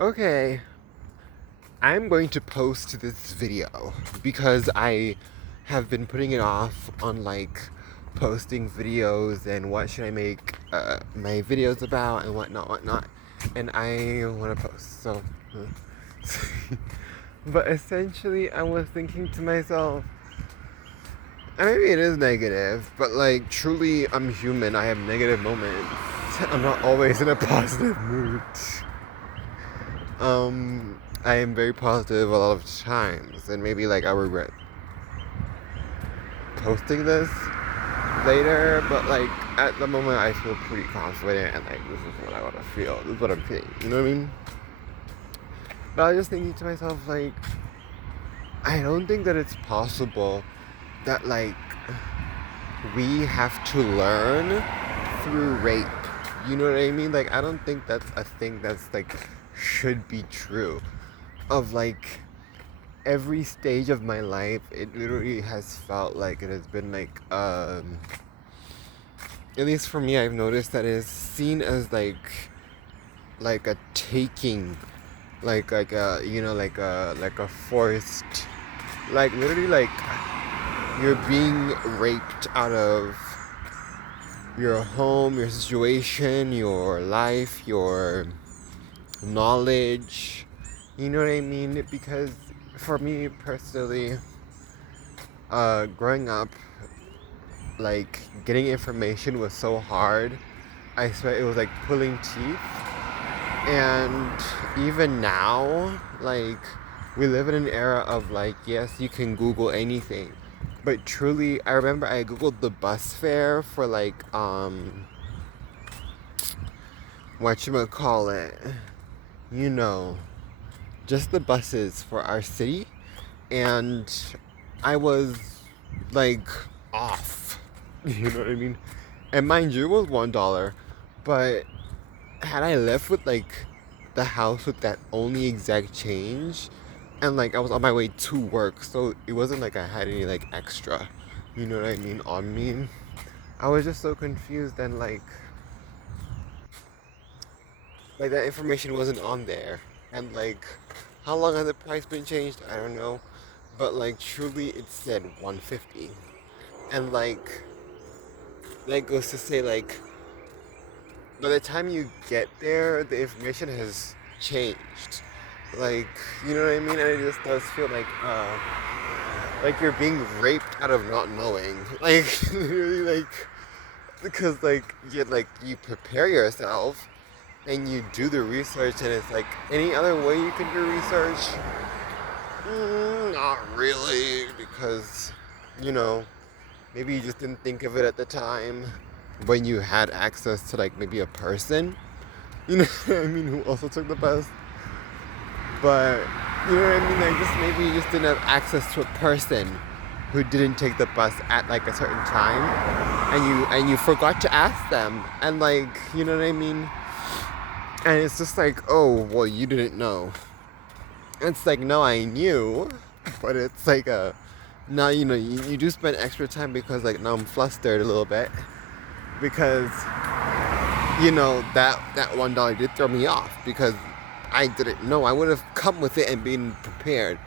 Okay, I'm going to post this video because I have been putting it off on like posting videos and what should I make my videos about and whatnot. And I want to post. So, but essentially, I was thinking to myself, maybe it is negative, but like truly, I'm human. I have negative moments. I'm not always in a positive mood. I am very positive a lot of times, and maybe like I regret posting this later, but like at the moment I feel pretty confident and like this is what I want to feel. This is what I'm feeling. You know what I mean? But I was just thinking to myself like, I don't think that it's possible that like we have to learn through rape. You know what I mean? Like I don't think that's a thing that's like should be true. Of like every stage of my life, it literally has felt like it has been like at least for me, I've noticed that it is seen as like a taking, like a like a forced, like literally like you're being raped out of your home, your situation, your life, your knowledge. You know what I mean? Because for me personally, growing up, like getting information was so hard. I swear it was like pulling teeth. And even now, like we live in an era of like, yes, you can Google anything. But truly, I remember I Googled the bus fare for like whatchamacallit, you know, just the buses for our city, and I was like off. You know what I mean? And mind you, it was $1. But had I left with like the house with that only exact change, and like I was on my way to work, so it wasn't like I had any like extra, you know what I mean, on me. I was just so confused and like that information wasn't on there, and like how long has the price been changed? I don't know, but like truly it said 150, and like that goes to say like by the time you get there, the information has changed. Like, you know what I mean? And it just does feel like you're being raped out of not knowing. Like, literally, like, because you prepare yourself and you do the research, and it's like any other way you can do research. Not really, because you know maybe you just didn't think of it at the time when you had access to like maybe a person. You know what I mean? Who also took the bus. But you know what I mean? Like just maybe you just didn't have access to a person who didn't take the bus at like a certain time, and you forgot to ask them, and like you know what I mean? And it's just like, oh well, you didn't know. It's like no, I knew, but it's like a now you do spend extra time because like now I'm flustered a little bit because that $1 did throw me off because I didn't know. I would have come with it and been prepared,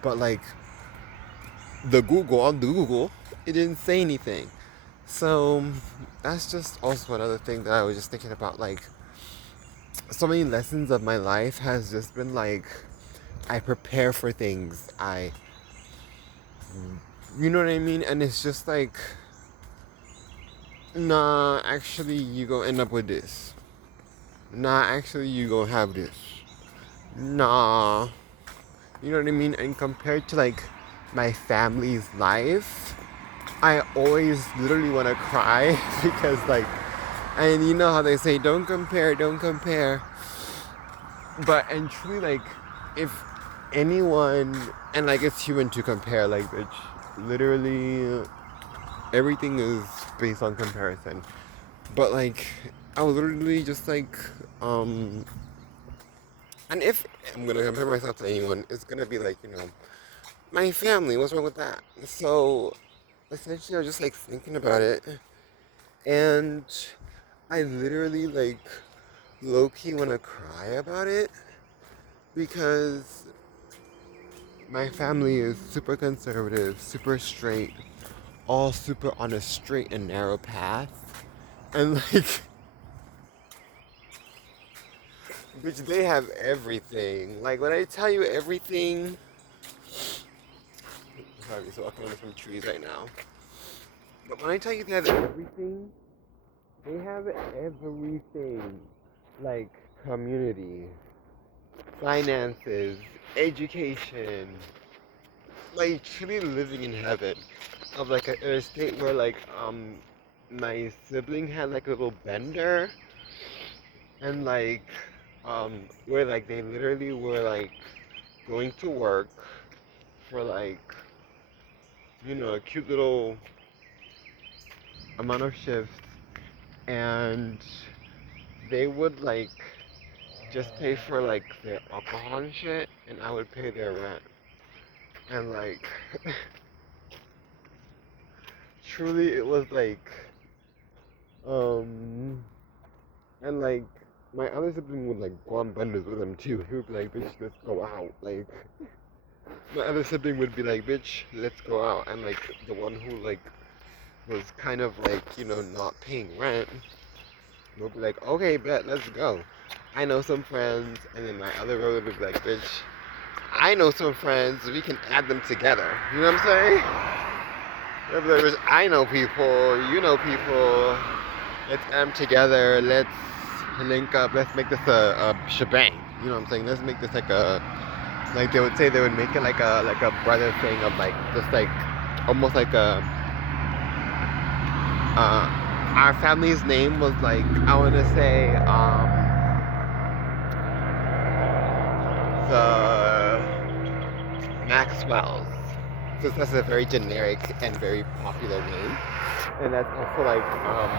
but like on the Google, it didn't say anything. So that's just also another thing that I was just thinking about. Like so many lessons of my life has just been like I prepare for things. You know what I mean? And it's just like, nah, actually, you gonna end up with this. Nah, actually, you gonna have this. Nah, you know what I mean? And compared to like my family's life, I always literally want to cry because like, and you know how they say, don't compare, don't compare. But and truly like, if anyone, and like it's human to compare, like bitch, literally everything is based on comparison. But like, I was literally just like, and if I'm gonna compare myself to anyone, it's gonna be like, my family. What's wrong with that? So essentially, I was just like thinking about it, and I literally like low key wanna cry about it because my family is super conservative, super straight, all super on a straight and narrow path. And like, bitch, they have everything. Like, when I tell you everything, sorry, so walking under some trees right now. But when I tell you they have everything, they have everything. Like community, finances, education. Like truly living in heaven. Of like a state where like my sibling had like a little bender and like where like they literally were like going to work for like a cute little amount of shifts, and they would like just pay for like their alcohol and shit, and I would pay their rent. And like truly it was like um and like my other sibling would like go on benders with them too. He would be like, bitch, let's go out. Like my other sibling would be like, bitch, let's go out. And like the one who like was kind of like, not paying rent would be like, okay, bet, let's go. I know some friends. And then my other brother would be like, bitch, I know some friends, we can add them together. You know what I'm saying? They'd be like, bitch, I know people, you know people, let's add them together, let's link up, let's make this a shebang. You know what I'm saying? Let's make this like they would say they would make it like a brother thing of like, just like, almost like our family's name was like, I want to say, the Maxwell's. So that's a very generic and very popular name. And that's also like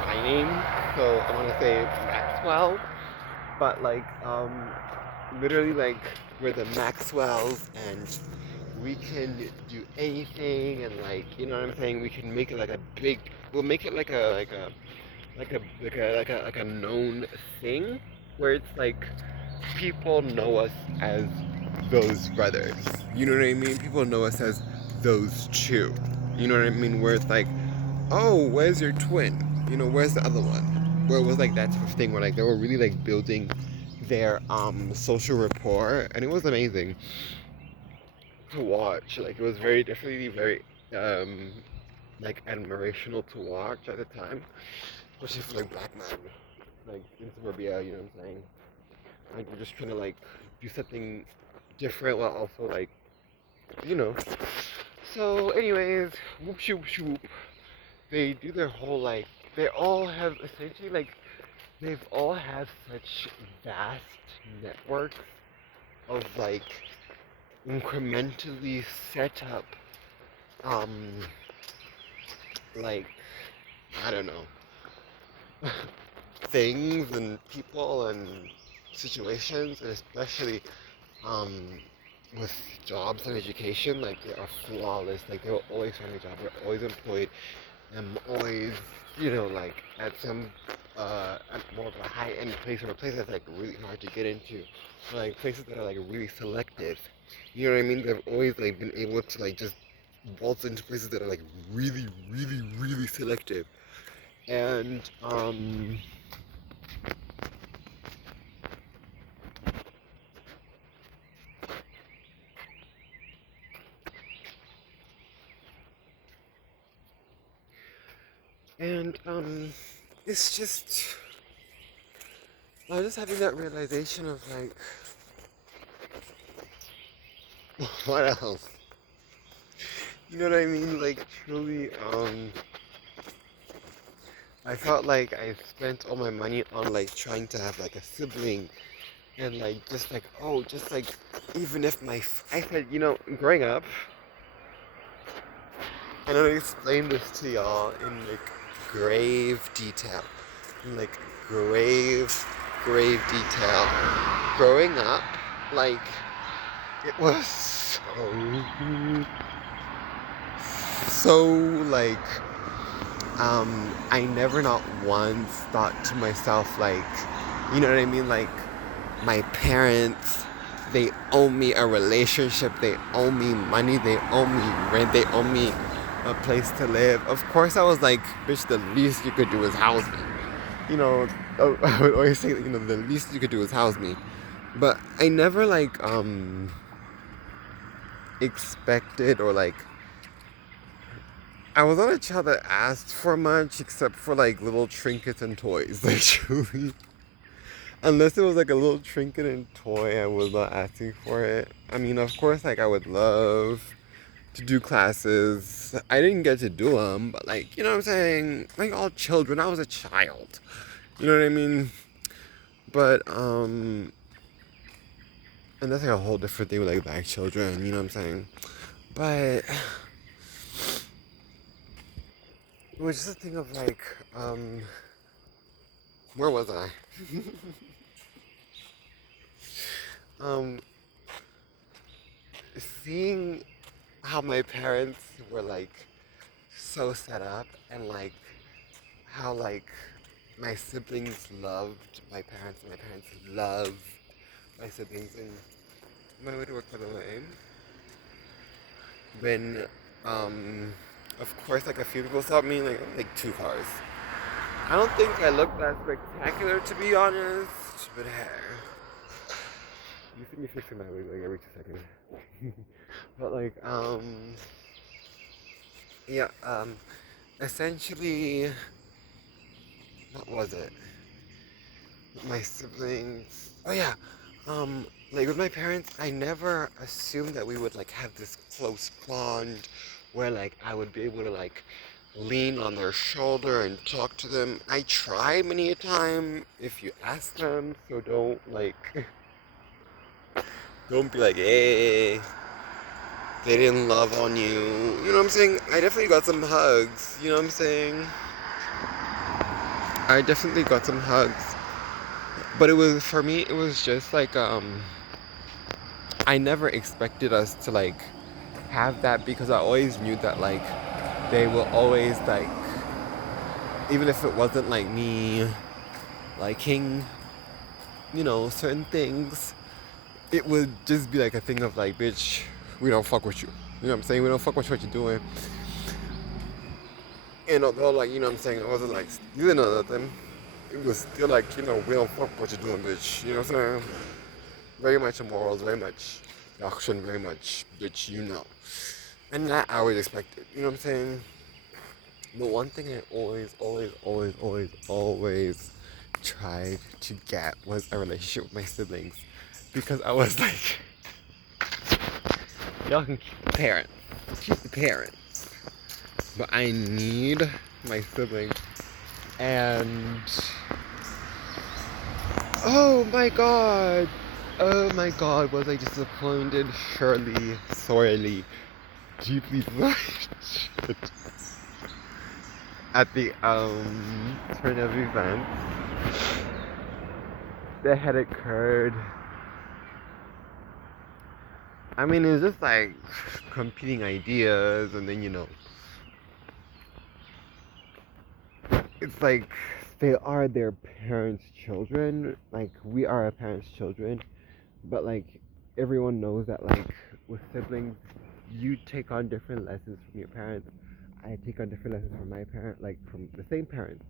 my name. So I want to say Maxwell. But like, literally like, we're the Maxwells and we can do anything, and like, you know what I'm saying, we can make it like we'll make it like a known thing where it's like people know us as those brothers. You know what I mean? People know us as those two. You know what I mean? Where it's like, oh, where's your twin? Where's the other one? Where it was like that type of thing where like they were really like building their social rapport, and it was amazing to watch. Like it was definitely very like admirational to watch at the time, especially for like black men, like in suburbia. You know what I'm saying? Like we're just trying to like do something different while also like, you know. So, anyways, whoop shoop shoop. They do their whole like. They all have essentially like. They've all had such vast networks of like incrementally set up like, I don't know, things and people and situations, and especially with jobs and education. Like they are flawless. Like they will always find a job, they're always employed, and always, like at some at more of a high-end place, or a place that's like really hard to get into, or like places that are like really selective. You know what I mean? They've always like been able to like just waltz into places that are like really, really, really selective. And and it's just, I was just having that realization of like, what else? You know what I mean? Like truly, I felt like I spent all my money on like trying to have like a sibling, and like just like, oh, just like, even if I said, growing up, and I explain this to y'all in like grave detail, in like grave detail. Growing up, like, it was so like, I never not once thought to myself like, you know what I mean, like my parents, they owe me a relationship, they owe me money, they owe me rent, they owe me a place to live. Of course, I was like, bitch, the least you could do is house me. You know, I would always say, you know, the least you could do is house me. But I never like expected or like I was not a child that asked for much except for like little trinkets and toys. Like truly. Unless it was like a little trinket and toy, I was not asking for it. I mean, of course, like I would love to do classes. I didn't get to do them, but like, you know what I'm saying? Like all children, I was a child. You know what I mean? But and that's like a whole different thing with like black children, you know what I'm saying? But it was just a thing of like, where was I? um, Seeing how my parents were like so set up and like how like my siblings loved my parents and my parents loved my siblings and my way to work, by the way. When of course like a few people saw me like 2 cars. I don't think I look that spectacular to be honest, but hey. You see me fixing my wig like every 2 seconds. But like yeah, essentially what was it? My siblings. Oh yeah. Like with my parents, I never assumed that we would like have this close bond where like I would be able to like lean on their shoulder and talk to them. I tried many a time if you ask them, so don't like don't be like, hey, they didn't love on you. You know what I'm saying? I definitely got some hugs, you know what I'm saying? I definitely got some hugs. But it was for me it was just like I never expected us to like have that because I always knew that like they will always like even if it wasn't like me liking, you know, certain things, it would just be like a thing of like, bitch, we don't fuck with you. You know what I'm saying? We don't fuck with what you're doing. And although like, you know what I'm saying, I wasn't like stealing or nothing, it was still like, you know, we don't fuck with what you're doing, bitch. You know what I'm saying? Very much morals, very much action, very much, bitch, you know. And that I always expected, you know what I'm saying? But one thing I always tried to get was a relationship with my siblings. Because I was like, y'all can keep the parents. Keep the parents. But I need my siblings. And oh my god. Oh my god, was I disappointed? Surely, sorely, deeply disappointed at the turn of events that had occurred. I mean, it's just like competing ideas, and then you know, it's like they are their parents' children. Like we are our parents' children, but like everyone knows that like with siblings, you take on different lessons from your parents. I take on different lessons from my parent, like from the same parents,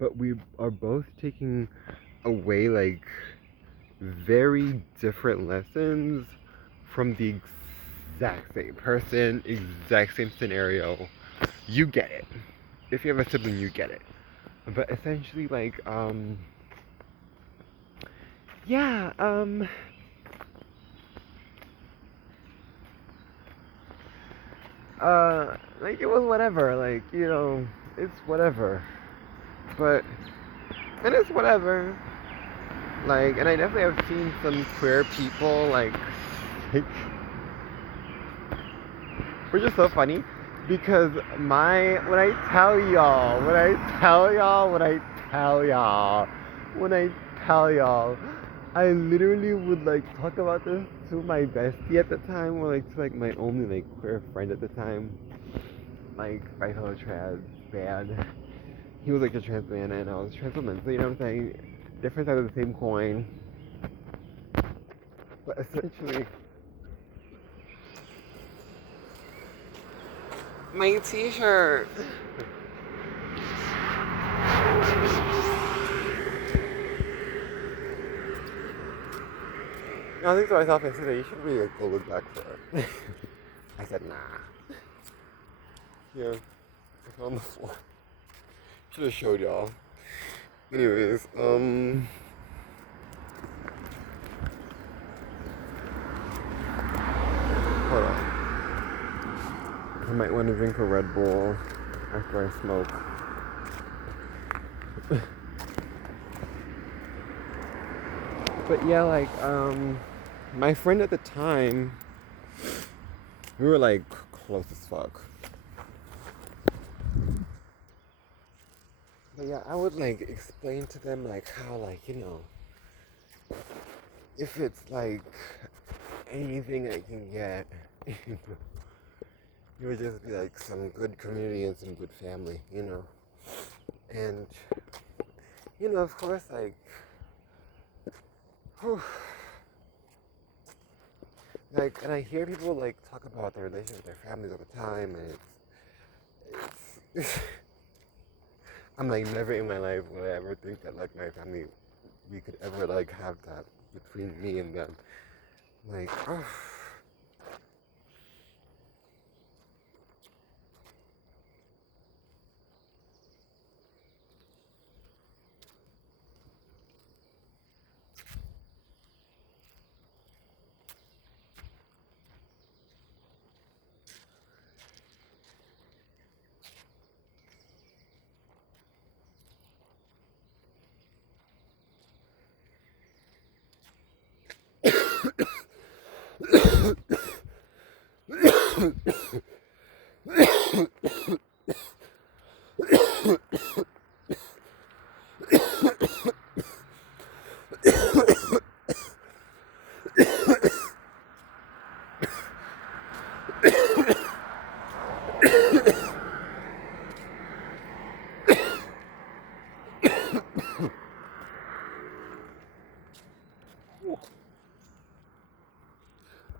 but we are both taking away like very different lessons from the exact same person, exact same scenario. You get it. If you have a sibling, you get it. But essentially, like, yeah, like it was whatever. Like, you know, it's whatever. But, and it's whatever. Like, and I definitely have seen some queer people, like which is so funny because when I tell y'all, I literally would like talk about this to my bestie at the time, or like to like my only like queer friend at the time, like my fellow trans man. He was like a trans man and I was a trans woman, so you know what I'm saying? Different side of the same coin. But essentially, my t-shirt. I think to myself, I said, you should really go look back for it. I said, nah. Yeah, it's on the floor. Should have showed y'all. Anyways, hold on. I might want to drink a Red Bull after I smoke. But yeah, like, my friend at the time, we were like close as fuck. But yeah, I would like explain to them like how, like, you know, if it's like anything I can get, it would just be like some good community and some good family, you know. And you know, of course, like, whew, like, and I hear people like talk about their relationship with their families all the time, and it's I'm like, never in my life would I ever think that like my family, we could ever like have that between me and them. Like, oh.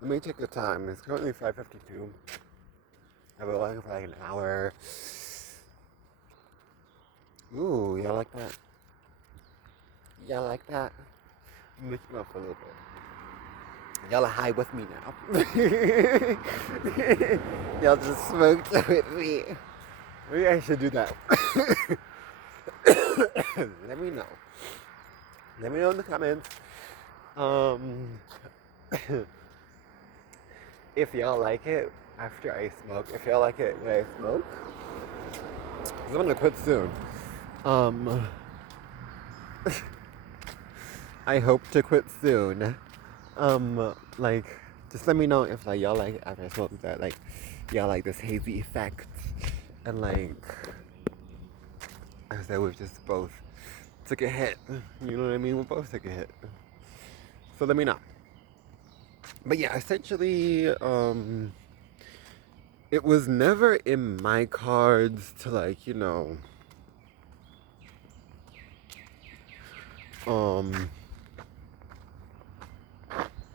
Let me take the time. It's currently 5:52. I've been walking for like an hour. Ooh, y'all like that? Y'all like that? Mix it up a little bit. Y'all are high with me now. Y'all just smoked with me. Maybe I should do that. Let me know. Let me know in the comments. If y'all like it after I smoke. If y'all like it when I smoke. Because I'm gonna quit soon. I hope to quit soon. Like, just let me know if like y'all like it after I smoke that, like, y'all like this hazy effect, and like, I said we just both took a hit. You know what I mean? We both took a hit. So let me know. But yeah, essentially, it was never in my cards to like, you know, what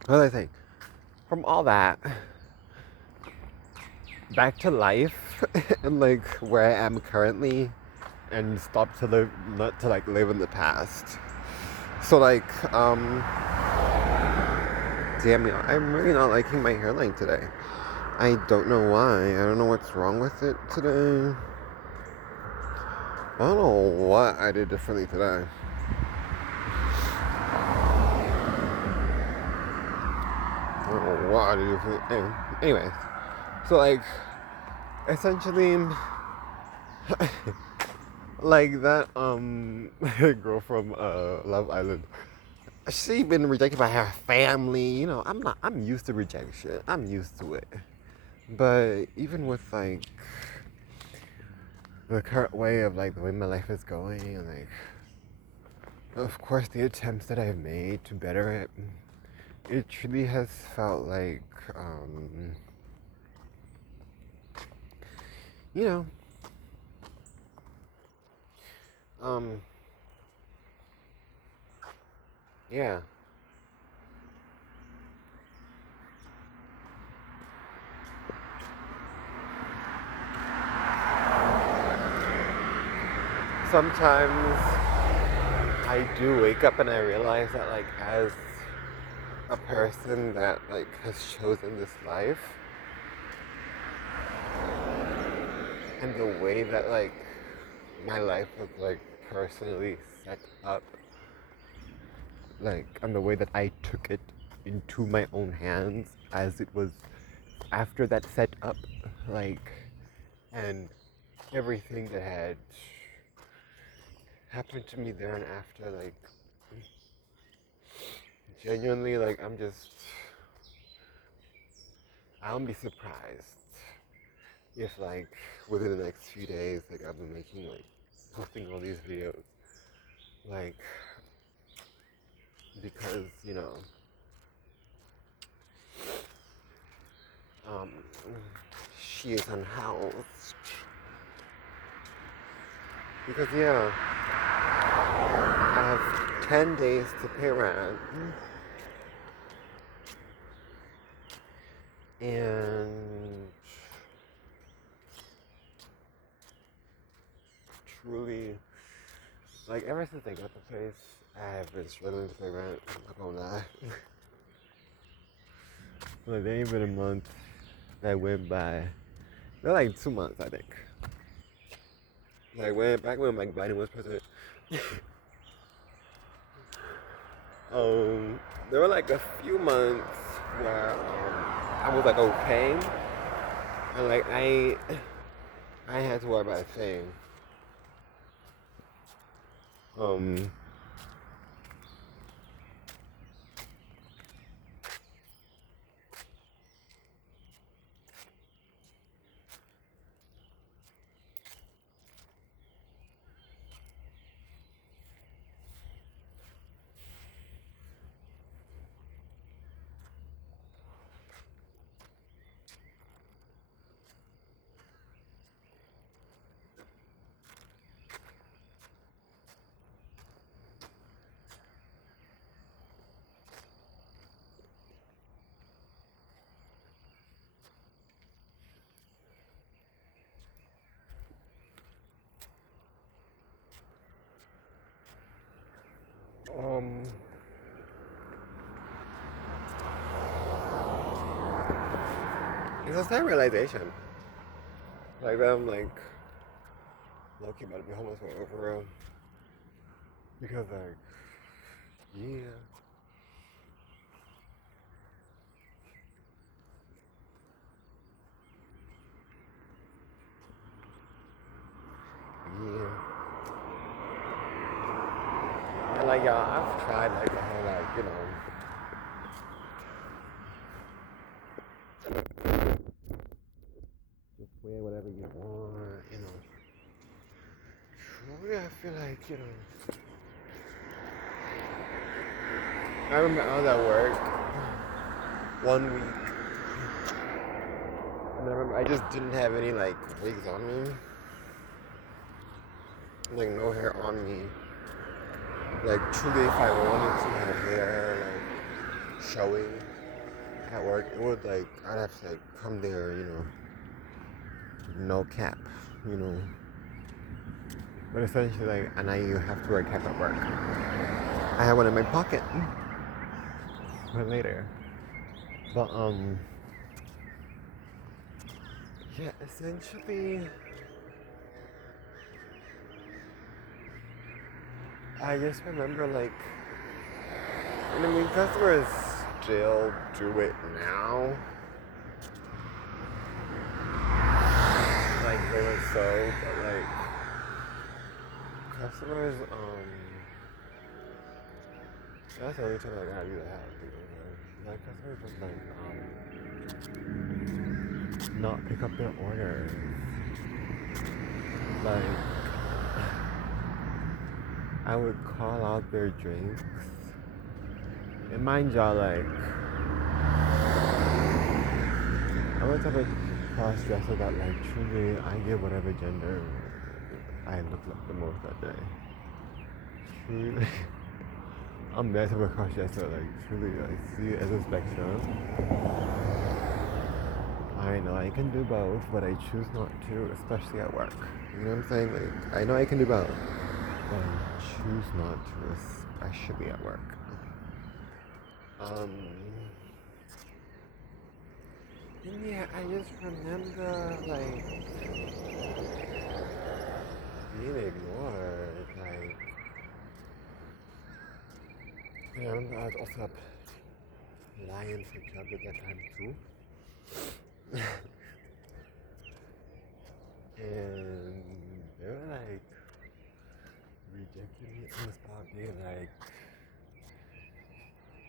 was I saying? From all that, back to life, and like where I am currently, and stop to live, not to like live in the past. So like, damn, I'm really not liking my hairline today. I don't know why. I don't know what's wrong with it today. I don't know what I did differently today. I don't know what I did differently. Anyway, so like, essentially, like that girl from Love Island. She been rejected by her family. You know, I'm used to rejection. I'm used to it. But even with like the current way of like the way my life is going, and like, of course, the attempts that I've made to better it, it truly has felt like, you know, um, yeah. sometimes I do wake up and I realize that like as a person that like has chosen this life and the way that like my life was like personally set up, like and the way that I took it into my own hands as it was after that set up, like, and everything that had happened to me there and after, like, genuinely, like, I won't be surprised if, like, within the next few days, like, I'll be making, like, posting all these videos, like, because, you know, um, she is unhoused. Because, yeah, I have 10 days to pay rent. And truly, like, ever since I got the place, I have been struggling to pay rent. I'm not gonna lie. Like, there ain't been a month that went by. They're like 2 months, I think. Like, back when Mike Biden was president, there were like a few months where I was like okay, and like I had to worry about a thing. Um, um, it's a sad realization. Like that I'm like low-key about to be homeless for real. Because like, yeah. Yeah. And like y'all, I've tried like the whole like, you know, just wear whatever you want, you know. Truly I feel like, you know, I remember I was at work one week and I remember I just didn't have any like wigs on me. Like no hair on me. Like truly if I wanted to have hair like showing at work, it would like I'd have to like come there, you know, no cap, you know. But essentially like and now you have to wear a cap at work. I have one in my pocket. For later. But yeah, essentially I just remember like I mean customers still do it now. Like they were so, but like customers that's the only time like I really have to like customers just like not pick up their orders. Like I would call out their drinks. And mind y'all, like, I'm the type of cross-dresser that, like, truly, I get whatever gender I look like the most that day. Truly, I'm that type of cross-dresser, like, truly, I see it as a spectrum. I know I can do both, but I choose not to, especially at work. You know what I'm saying? Like, I know I can do both. I choose not to, especially at work. And yeah, I just remember like being ignored. Like, I remember I was also applying for jobs at that time too. And they were like rejecting me on the spot, being like,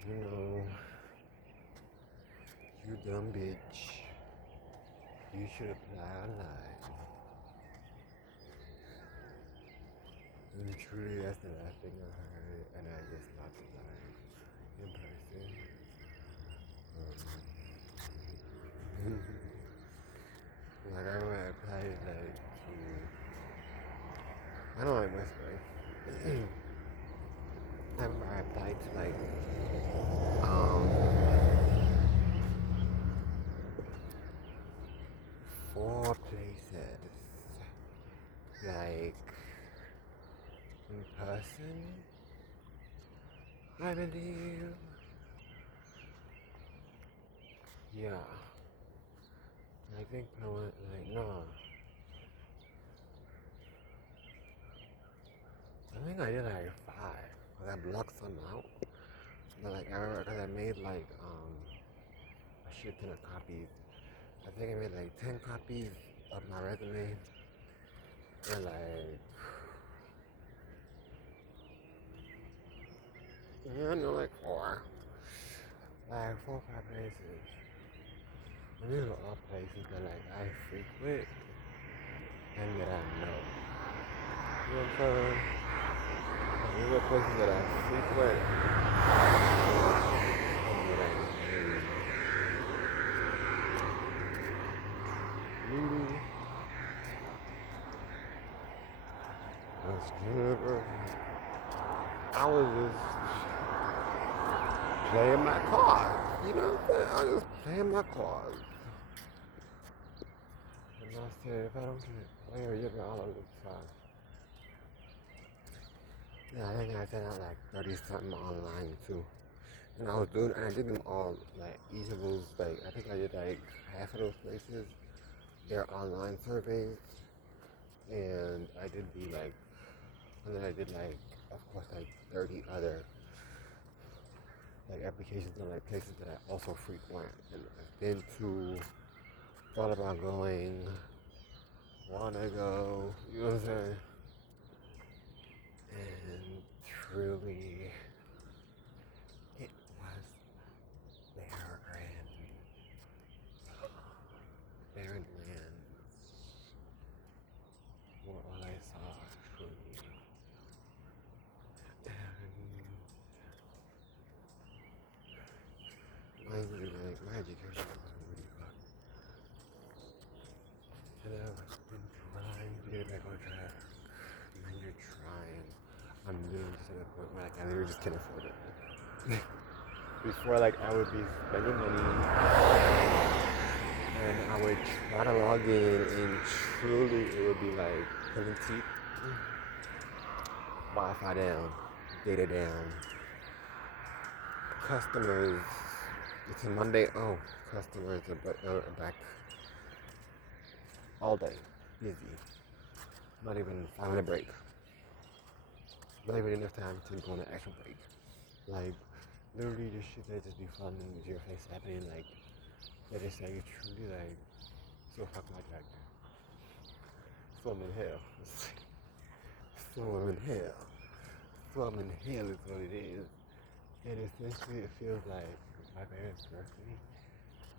you know, you dumb bitch. You should apply online. And truly, that's the last thing I heard, and I just not applied in person. Like I remember I applied like to, I don't like my story. I remember I applied to like, um, 4 places, like in person, I believe. Yeah, I think I went like no. I think I did like 5, cause I blocked some out. But like I remember, cause I made like a shit ton of copies. I think I made like 10 copies of my resume, and like yeah, no, like 4, like 4 or 5 places. And these are all places that like I frequent and that I know. You know what I'm saying? Like, these are places that I frequent and that I know. Really? That's good. I was just playing my cards. You know what I'm saying? I was just playing my cards. And I said, if I don't get player, you're all of the time. Yeah, I think I sent out like 30 something online too. And I did them all, like, each of those, like, I think I did like half of those places, their online surveys. And I did and then I did like, of course, like 30 other, like, applications and like places that I also frequent and I've been to, thought about going, wanna go, you know what I'm saying? And truly, it was barren lands were all I saw, truly. And mind you, like, my education wasn't really good. And I've been trying to get it back on track. Man, you're trying. I'm literally just at a point where like, I literally just can't afford it. Before, like, I would be spending money and I would try to log in and truly it would be like pulling teeth. Wi-Fi down, data down. Customers, it's a Monday, oh, customers are back all day, busy. Not even having a break. Not even enough time to go on an actual break. Like, literally this shit that just be falling into your face happening, like, that is like, truly, like, so fucking like that. Swim in hell. Swim in hell. Swim in hell is what it is. And essentially it feels like my parents birthed me.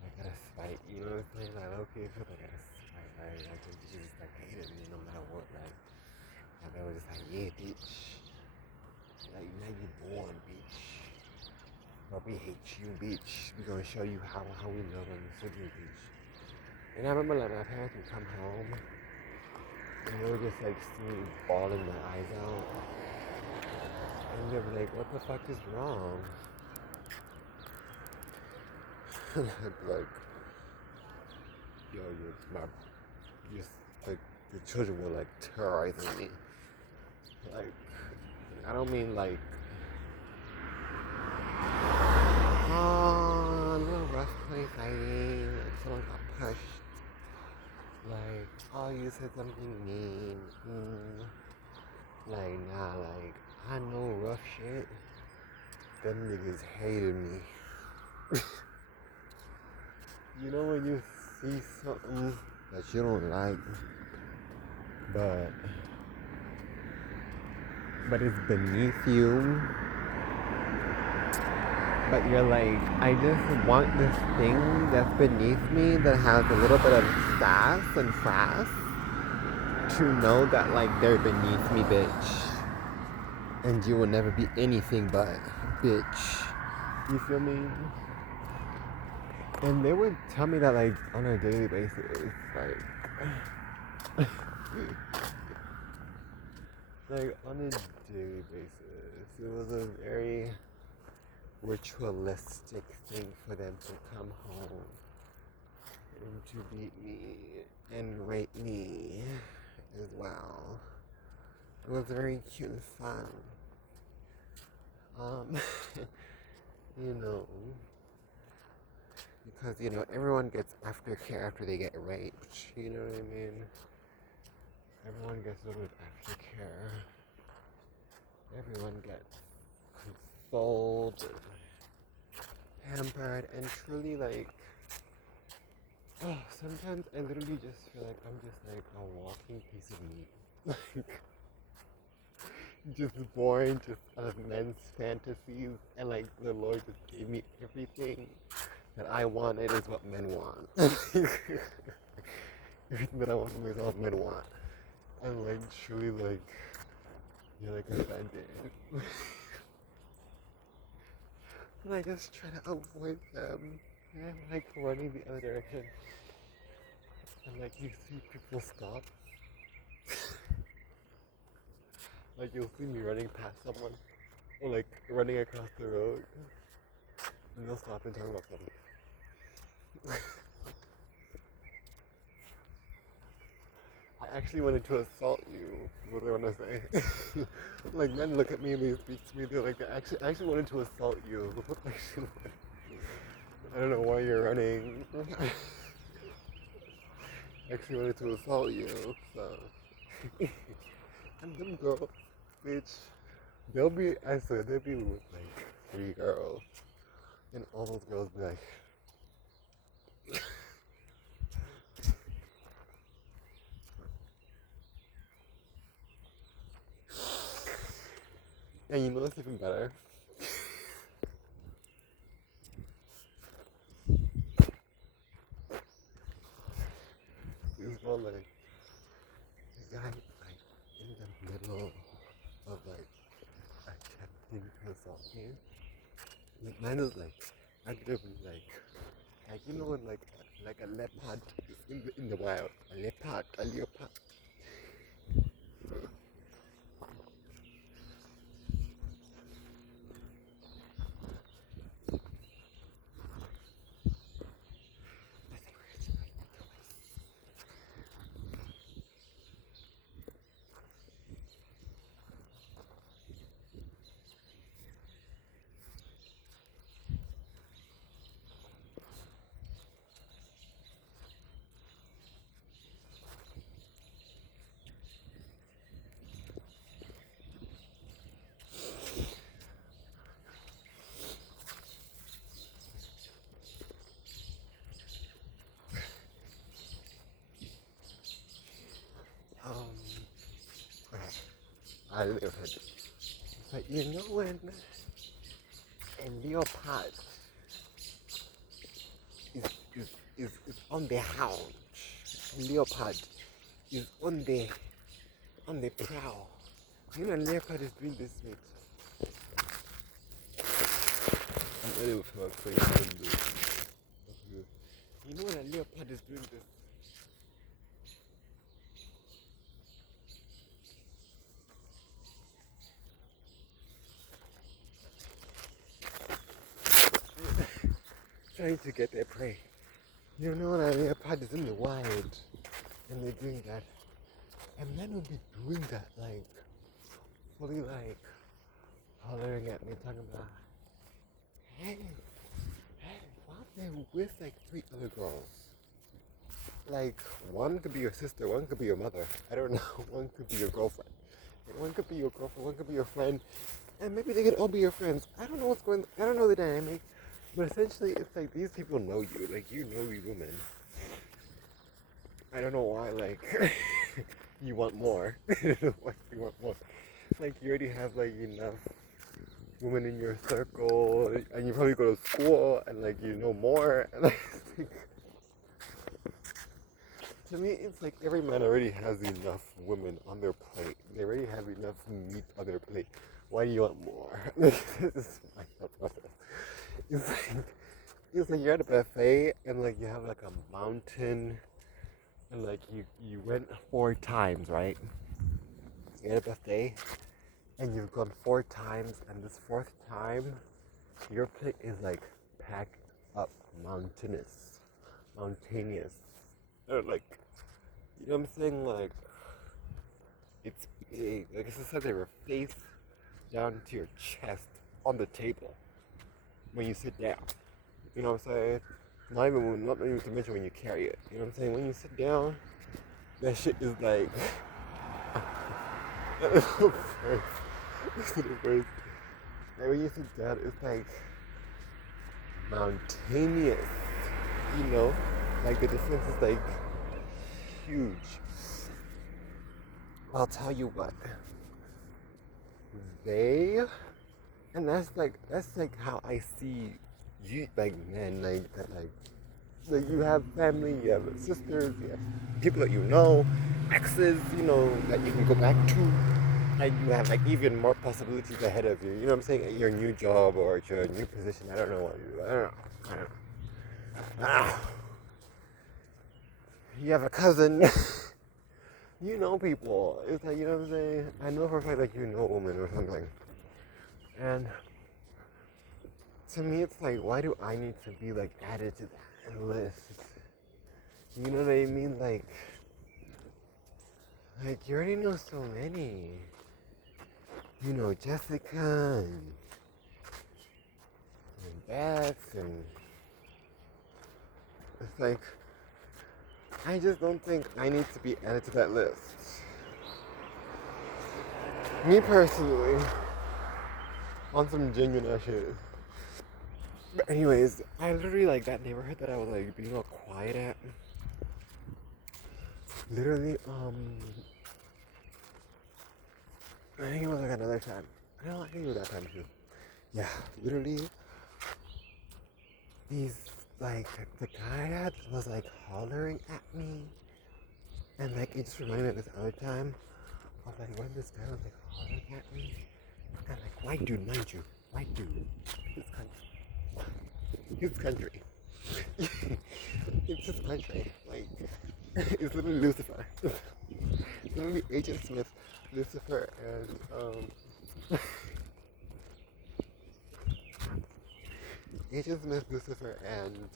Like out of spite, you know what I'm saying? Like okay, it feels like out of spite. Like they just like hated me no matter what. Like they were just like, yeah, bitch. Like now you're born, bitch. But we hate you, bitch. We gonna show you how we love and city, bitch. And I remember like my parents would come home and they would just like see me bawling my eyes out. And they'd be like, what the fuck is wrong? And I'd be like, yo, like, the children were like terrorizing me. Like, I don't mean like, oh, a little rough play fighting, like someone got pushed. Like, oh, you said something mean. Like, nah, like, I know rough shit. Them niggas hated me. You know when you see something that you don't like, but it's beneath you, but you're like, I just want this thing that's beneath me that has a little bit of sass and frass to know that like they're beneath me, bitch. And you will never be anything but bitch. You feel me? And they would tell me that like on a daily basis, like like on a daily basis. It was a very ritualistic thing for them to come home and to beat me and rape me as well. It was very cute and fun. You know, because, you know, everyone gets aftercare after they get raped. You know what I mean? Everyone gets a little bit of aftercare. Everyone gets consoled, pampered, and truly, like, oh, sometimes I literally just feel like I'm just like a walking piece of meat. Like, just born just out of men's fantasies, and like the Lord just gave me everything that I wanted is what men want. Everything that I want for myself, men want. And like truly like you're like offended. And I just try to avoid them. And I'm like running the other direction. And like you see people stop. Like you'll see me running past someone. Or like running across the road. And they'll stop and talk about something. I actually wanted to assault you, what do I want to say? Like, men look at me and they speak to me, they're like, I actually wanted to assault you. I don't know why you're running. I actually wanted to assault you, so. And them girls, bitch, they'll be, I said, they'll be with like 3 girls. And all those girls be like, and you know what's even better? This one, like, the guy, like, in the middle of, like, attempting to assault me. Like, mine is, like, actively, like, you know when, like a leopard is in the wild. A leopard. Okay. I live it. But you know when a leopard is on the hound, a leopard is on the prowl. You know a leopard is doing this with. I'm ready with her so you can do it. You know when a leopard is doing this. Trying to get their prey. You know when a leopard is in the wild and they're doing that. And men will be doing that like fully like hollering at me, talking about, hey, hey, why they with like three other girls? Like, one could be your sister, one could be your mother. I don't know. One could be your girlfriend. One could be your girlfriend, one could be your friend. And maybe they could all be your friends. I don't know what's going on. I don't know the dynamic. But essentially, it's like these people know you. Like, you know these women. I don't know why, like, you want more. I don't know why you want more. Like, you already have, like, enough women in your circle. And you probably go to school and, like, you know more. And, like, to me, it's like every man already has enough women on their plate. They already have enough meat on their plate. Why do you want more? This is my thought process. It's like, it's like you're at a buffet and like you have like a mountain and like you went 4 times, right? You're at a buffet and you've gone 4 times and this fourth time your plate is like packed up mountainous. Or like, you know what I'm saying? Like, it's big. Like, it's just like they were face down to your chest on the table when you sit down. You know what I'm saying? Not even to mention when you carry it. You know what I'm saying? When you sit down, that shit is like. This is the first. Like, when you sit down, it's like mountainous. You know? Like, the difference is like huge. I'll tell you what. They, and that's like how I see you, like men, like that, like you have family, you have sisters, you have people that you know, exes, you know, that you can go back to, and you have like even more possibilities ahead of you. You know what I'm saying? At your new job or at your new position. I don't know what you. I don't know. Ah, you have a cousin. You know people. It's like, you know what I'm saying? I know for a fact like you know a woman or something. And to me, it's like, why do I need to be like added to that list? You know what I mean? Like you already know so many. You know Jessica and Beth, and it's like I just don't think I need to be added to that list. Me personally, on some genuine ass shit. But anyways, I literally like that neighborhood that I was like being all quiet at. Literally, I think it was like another time. No, I think it was that time too. Yeah, literally, these, like, the guy that was like hollering at me, and like it just reminded me of this other time of like when this guy was like hollering at me, and like white dude, mind you, white dude, his country, it's his country, like, it's literally Lucifer, it's literally Agent Smith, Lucifer, and Agent Smith, Lucifer, and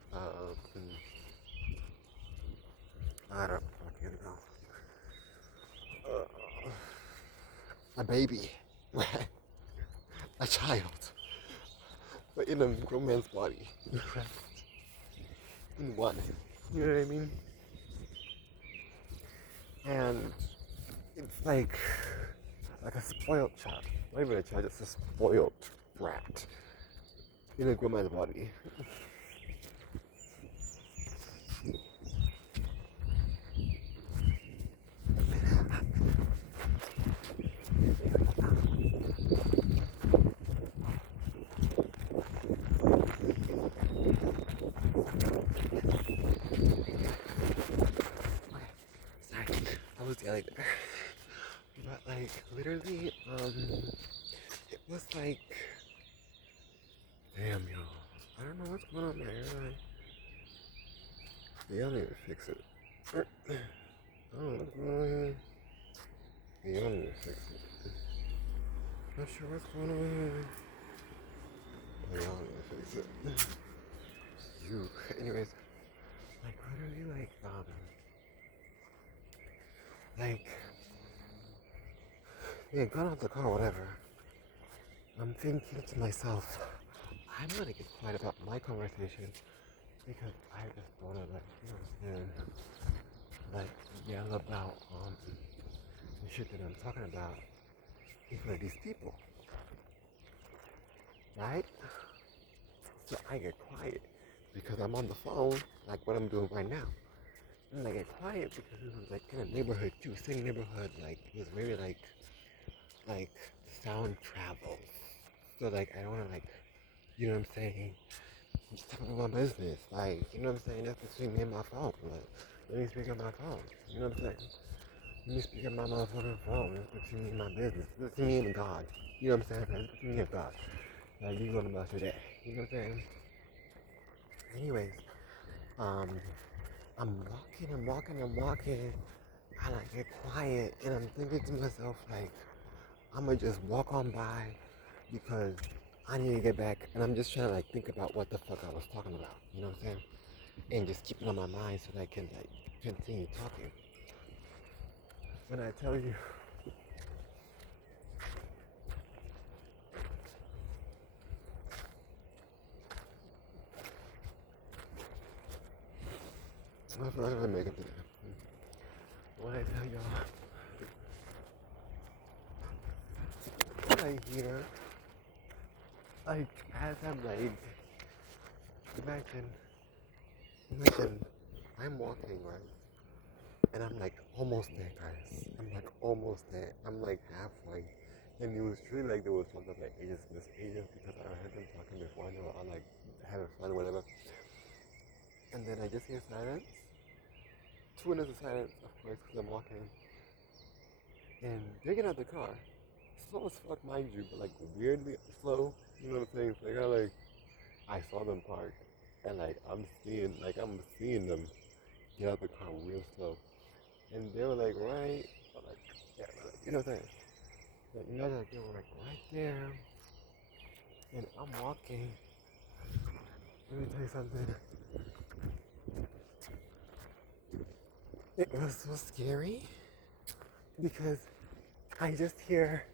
I don't fucking know. A baby. A child. But in a grown man's body. In one. You know what I mean? And it's like a spoiled child. Not even a child, it's a spoiled brat. In a grown man's body. Sorry, I was yelling there. But like literally, it was like, damn y'all. I don't know what's going on there. Y'all need to fix it. I don't know what's going on here. Y'all need to fix it. Not sure what's going on here. But y'all need to fix it. You. Anyways, like literally like Yeah, got out the car, whatever. I'm thinking to myself, I'm gonna get quiet about my conversation because I just wanna like yell about the shit that I'm talking about in front of these people, right? So I get quiet because I'm on the phone, like what I'm doing right now. And I get quiet because it was like in a neighborhood too, same neighborhood, like it was very like sound travels. So like I don't wanna like, you know what I'm saying? I'm just talking about my business, like, you know what I'm saying? That's between me and my phone. Like, let me speak on my phone. You know what I'm saying? Let me speak on my motherfucking phone. That's between me and my business. That's between me and God. You know what I'm saying? That's between me and God. Like, you going about your day. You know what I'm saying? Anyways, um, I'm walking. I like get quiet, and I'm thinking to myself, like, I'm gonna just walk on by because I need to get back, and I'm just trying to like think about what the fuck I was talking about. You know what I'm saying? And just keep it on my mind so that I can like continue talking. When I tell you, I'm not gonna make it today. When I tell y'all, I hear, like, as I'm like, imagine, I'm walking, right? And I'm like almost there, guys. I'm like almost there. I'm like halfway. And it was really like there was something like agents, miss agents, because I heard them talking before and they were all like having fun or whatever. And then I just hear silence. 2 minutes of silence, of course, because I'm walking. And they get out the car. Slow as fuck, mind you, but like weirdly slow. You know what I'm saying? So I saw them park. And like I'm seeing them get out the car real slow. And they were like right, or like, yeah, like, you know what I'm saying? Like, you know, like they were like right there. And I'm walking. Let me tell you something. It was so scary because I just hear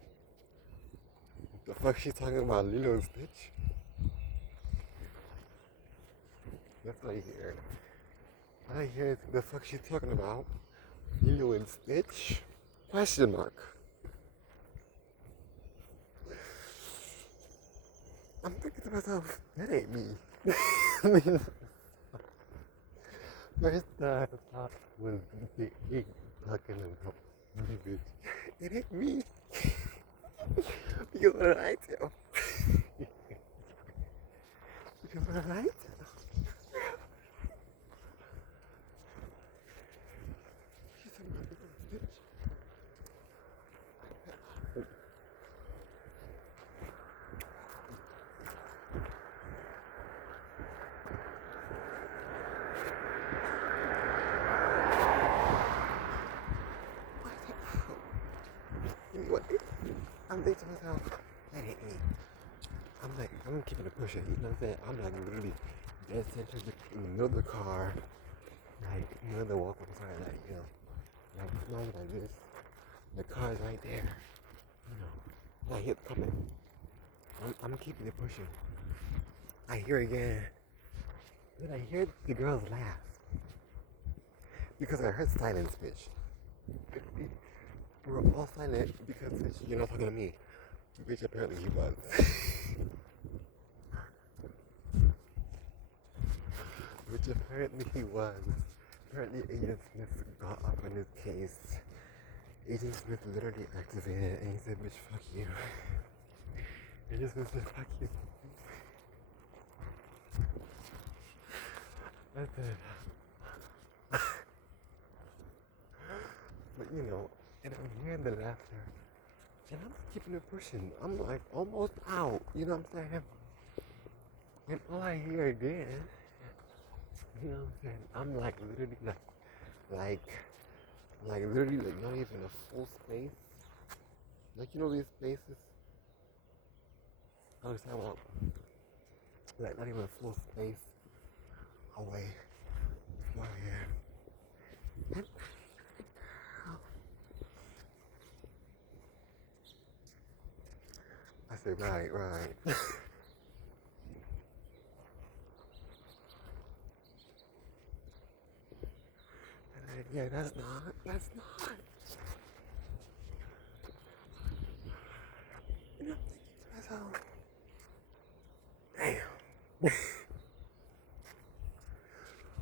the fuck she's talking about Lilo and Stitch. That's what I hear. I hear the fuck she's talking about Lilo and Stitch? Question mark. I'm thinking to myself, that ain't me. I mean, first I thought was the big talking about me, bitch. It ain't me. Because what did I tell? Because what did I tell? She's talking about Lilo and Stitch. You know what? I'm thinking to myself, that ain't me. I'm keeping it pushing, you know what I'm saying? I'm like literally dead center in the middle of the car, like, you know, the walk beside, like, you know, like, smiling like this. The car is right there, you know. I hear it coming. I'm keeping it pushing. I hear again. Then I hear the girls laugh. Because I heard silence, bitch. We were all silent because, bitch, you're not talking to me. Bitch, apparently he was. Which apparently he was. Apparently Agent Smith got up on his case. Agent Smith literally activated and he said, bitch, fuck you. Agent Smith said, fuck you. That's it. But you know, and I'm hearing the laughter. And I'm keeping it pushing. I'm like almost out. You know what I'm saying? And all I hear again, you know what I'm saying? I'm like literally like literally like not even a full space. Like, you know these spaces? I was talking about like not even a full space away from here. And Right. Yeah, that's not. And I'm thinking to myself, damn.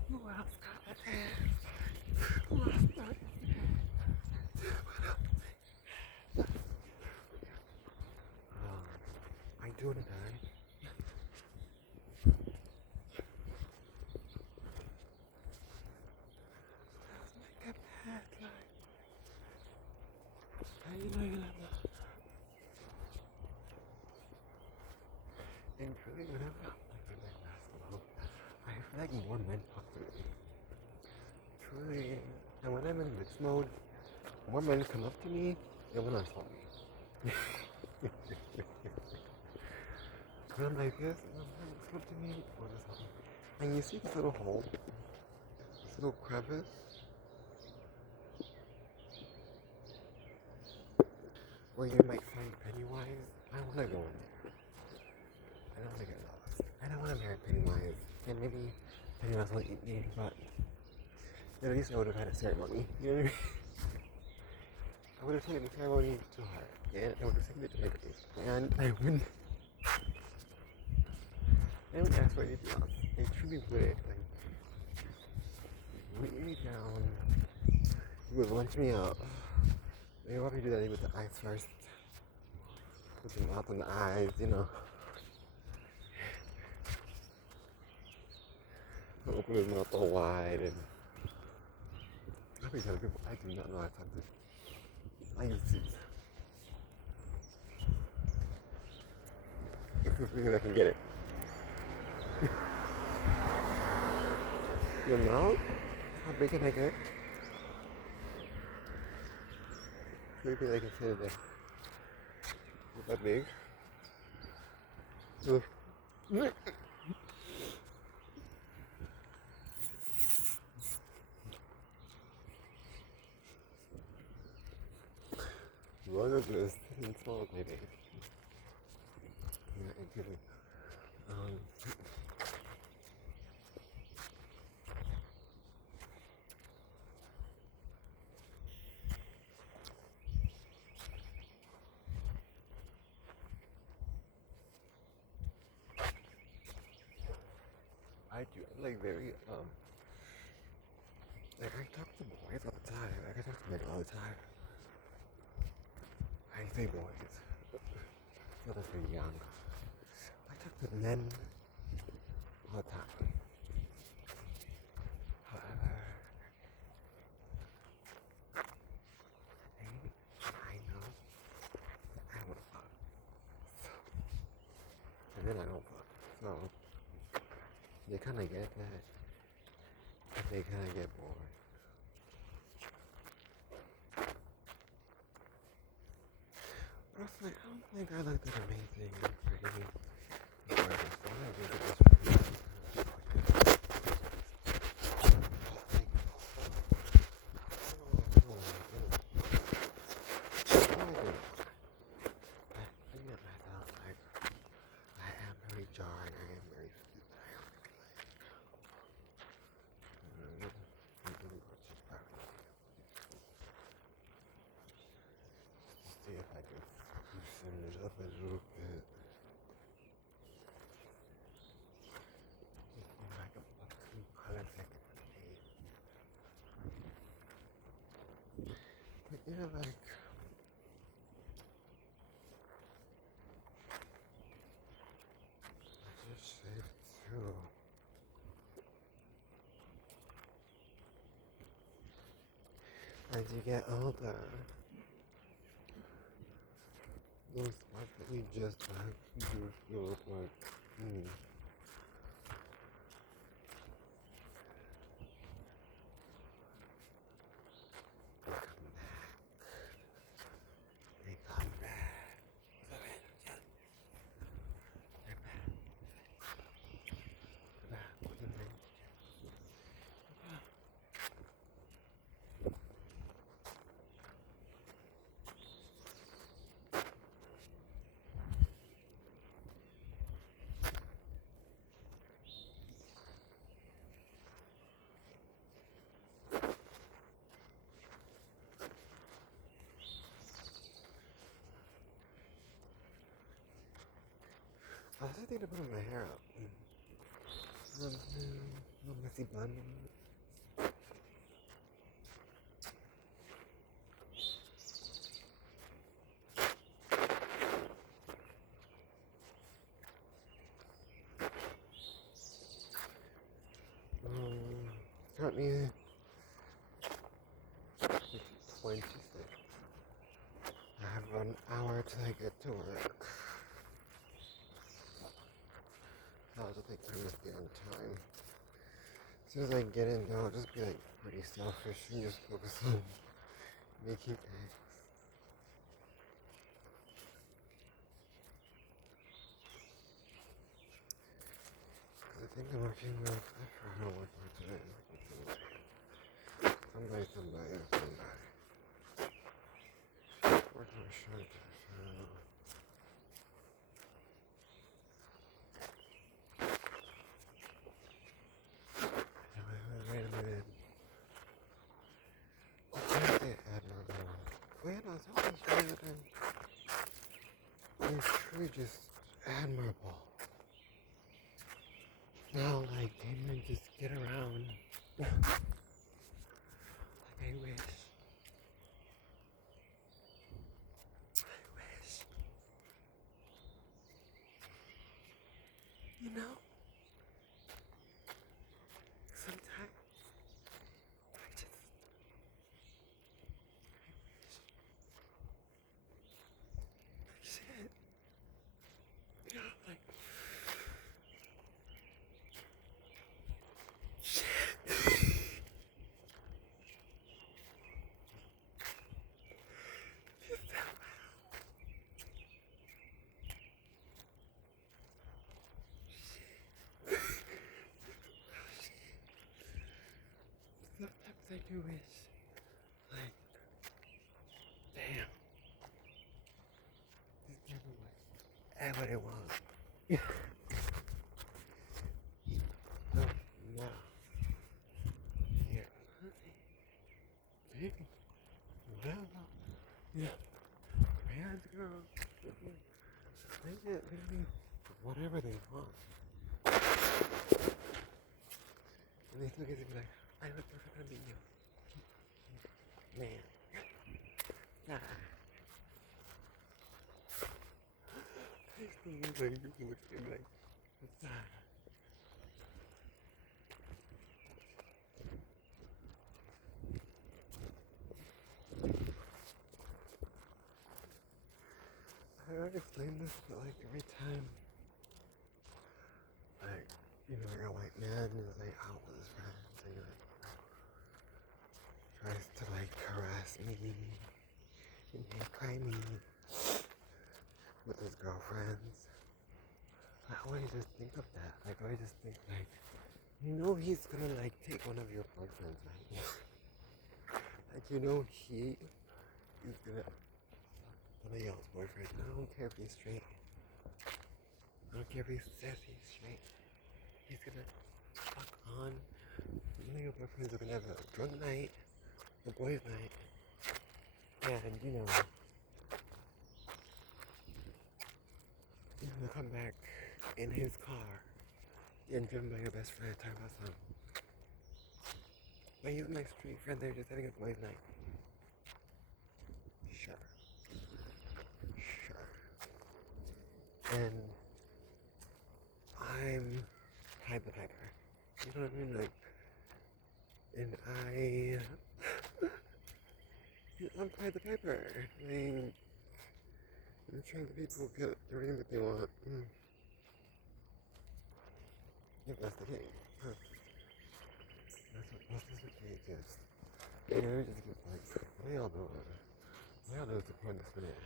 Who else got that ass? Who else got that? I do it again. That's like a bad life. How you know you love that? And truly, whenever I'm like basketball, I feel like more men talk to me. Truly, and when I'm in mixed mode, more men come up to me than when I saw me. When I'm like this, and I'm like, come up to me, or this something. And you see this little hole, this little crevice, where you might find Pennywise. I want to go in there. I don't want to get lost. I don't want to marry Pennywise. And maybe Pennywise will eat me, but at least I would have had a ceremony. You know what I mean? I would have taken the ceremony to heart. And I would have taken it to my face. And I wouldn't ask for anything else. I truly wouldn't. Like, weight me down. You would lunch me up. They probably do that with the eyes first. With the mouth and the eyes, you know. Open his mouth all wide and I'll be telling people I do not know how to talk to. I use these. Because I can get it. Your mouth? How big can I get? Maybe I can fit it there. Is that big? One of this and small maybe. Yeah, it's giving. I do like very like I talk to boys all the time. Like I talk to men all the time. I say boys. Not that they're young. I talk to men all the time. However, I know that I want to fuck. So, and then I don't fuck. So they kind of get that. But they kind of get bored. Roughly, I don't think I look that amazing or pretty. Gorgeous. All I really is pretty. See if I can loosen it up a little bit. Like a buxom color like a face. But yeah, like I just saved too. As you get older, those spots that you just like, you feel like, they come back. They're back. I just need to put my hair up. Little messy bun. Currently 26. I have 1 hour till I get to work. I'll just take time to be on time. As soon as I get in, though, I'll just be like pretty selfish and just focus on making eggs. Because I think I'm a few minutes after I don't work for today. Somebody. Working on a shirt. Wait a minute. I say admirable. Wait, no, something's rather than. It's truly just admirable. Now, like, they can just get around. Like, I wish. You know? Sometimes. I wish. Like, shit. You know, like. Sometimes I do wish, like, damn, this never was ever they want. No, no. Here, baby, whatever. Yeah, man's girl. They get baby whatever they want. And they still get to be like, I would prefer to be you. Man. Nah. I still look like you can look at me like, nah. I explain this, but like every time, like, you know, like a white man is like out with his friends and like tries to like harass me and cry me with his girlfriends. I always just think of that. Like, I always just think like, you know, he's gonna like take one of your boyfriends, right? Like, you know, he is gonna fuck one of y'all's boyfriends. I don't care if he's straight. I don't care if he says he's straight. He's gonna fuck on. One of your boyfriends are gonna have a drunk night, a boys' night, and you know, he's gonna come back in his car and driven by your best friend talking about something. But he's my street friend, they're just having a boys' night. Sure. And I'm Pied the Piper. You know what I mean? Like, and I'm Pied the Piper. I mean, I'm trying to people get everything that they want. If that's the case. That's the case is. You know, just get like, what y'all doing? What y'all doing to point this minute?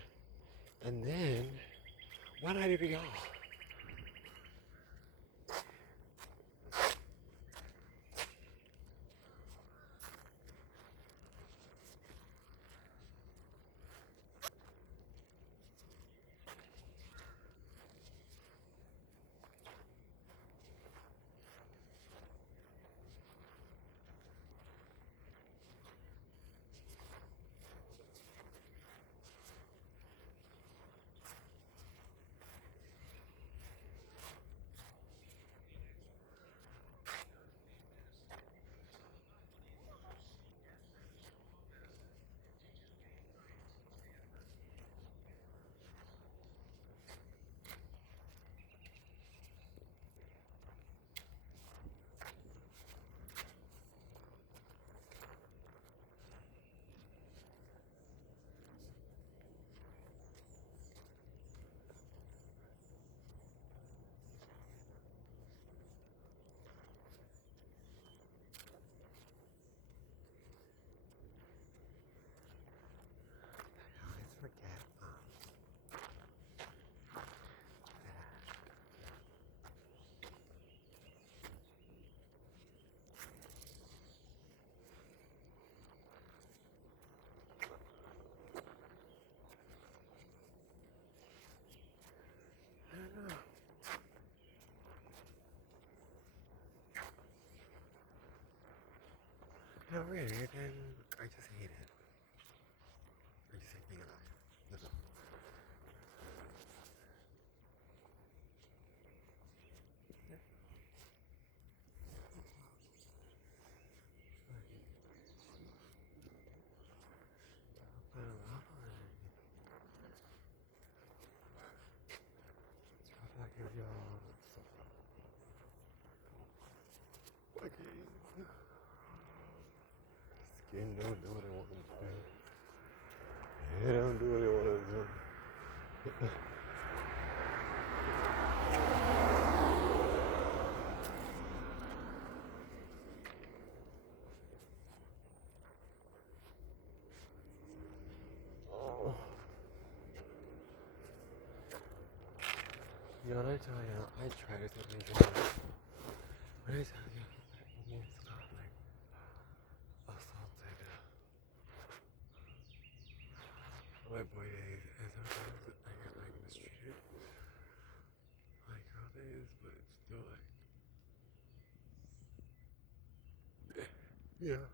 And then, what I do to y'all? Not weird, and I just hate it. I just hate being alive. That's all. Skin don't do what it wants to do. It don't do what it wants to do. Oh. You know what I tell you? I try to take my dreams. When I tell you, I almost got like assaulted by boy days, and sometimes I get like mistreated like girl days, but it's still like, yeah.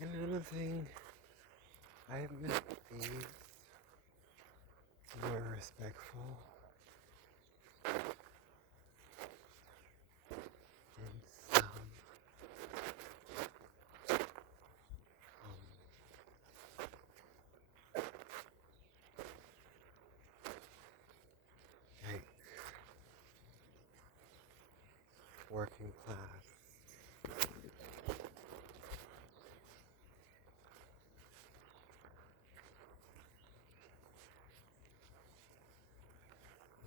And another thing, I've met thieves more respectful and some like working class.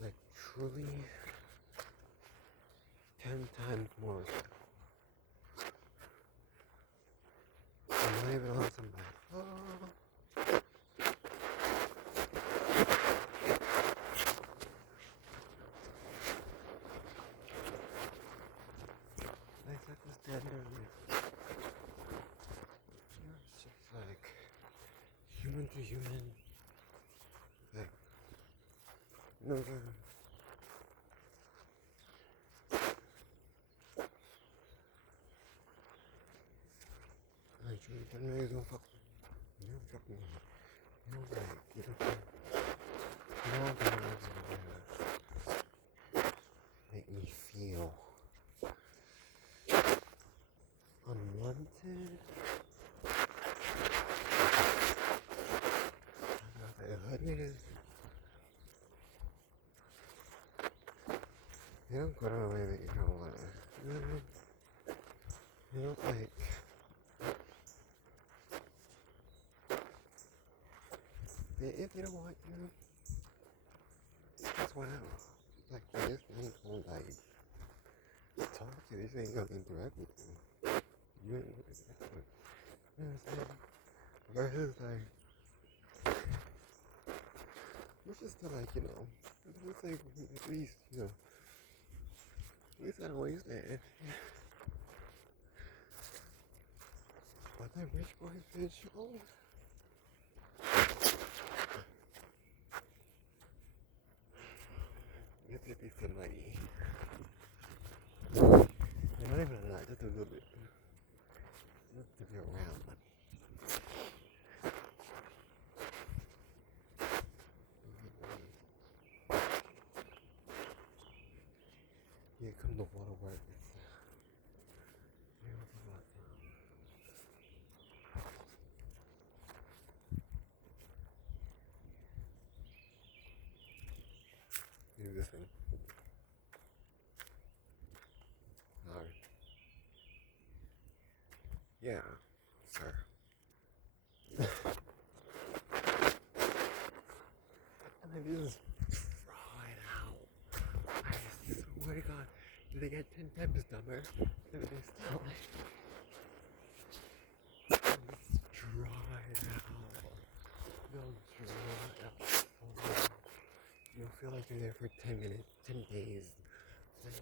Like truly 10 times more respectful. I'm not even on some like, oh. They set the standard. It's just like human to human. Like, no good. Like, you don't fuck me. You don't fuck me. You don't like, you don't care. You don't make me feel unwanted. They hurt me. You don't go in a way that you don't want to. You know what I mean? You don't like. If they don't want you, just wow. Like, they just ain't gonna like talk to you. They just ain't gonna interact with you. You ain't gonna interact with. You know what I'm saying? Versus like, it's just to like, you know, it's like at least, you know, at least I know where you stand. Other rich boy visual? You have to be some money. Not even a lot, just a little bit. Just to be around money. Here come the waterworks. Here's this thing. Alright. Yeah, sir. And like, this is fried out. I swear to God, they get 10 times dumber. They still like, it's dried out. They'll dry out so long. You'll feel like you're there for 10 minutes, 10 days. Like,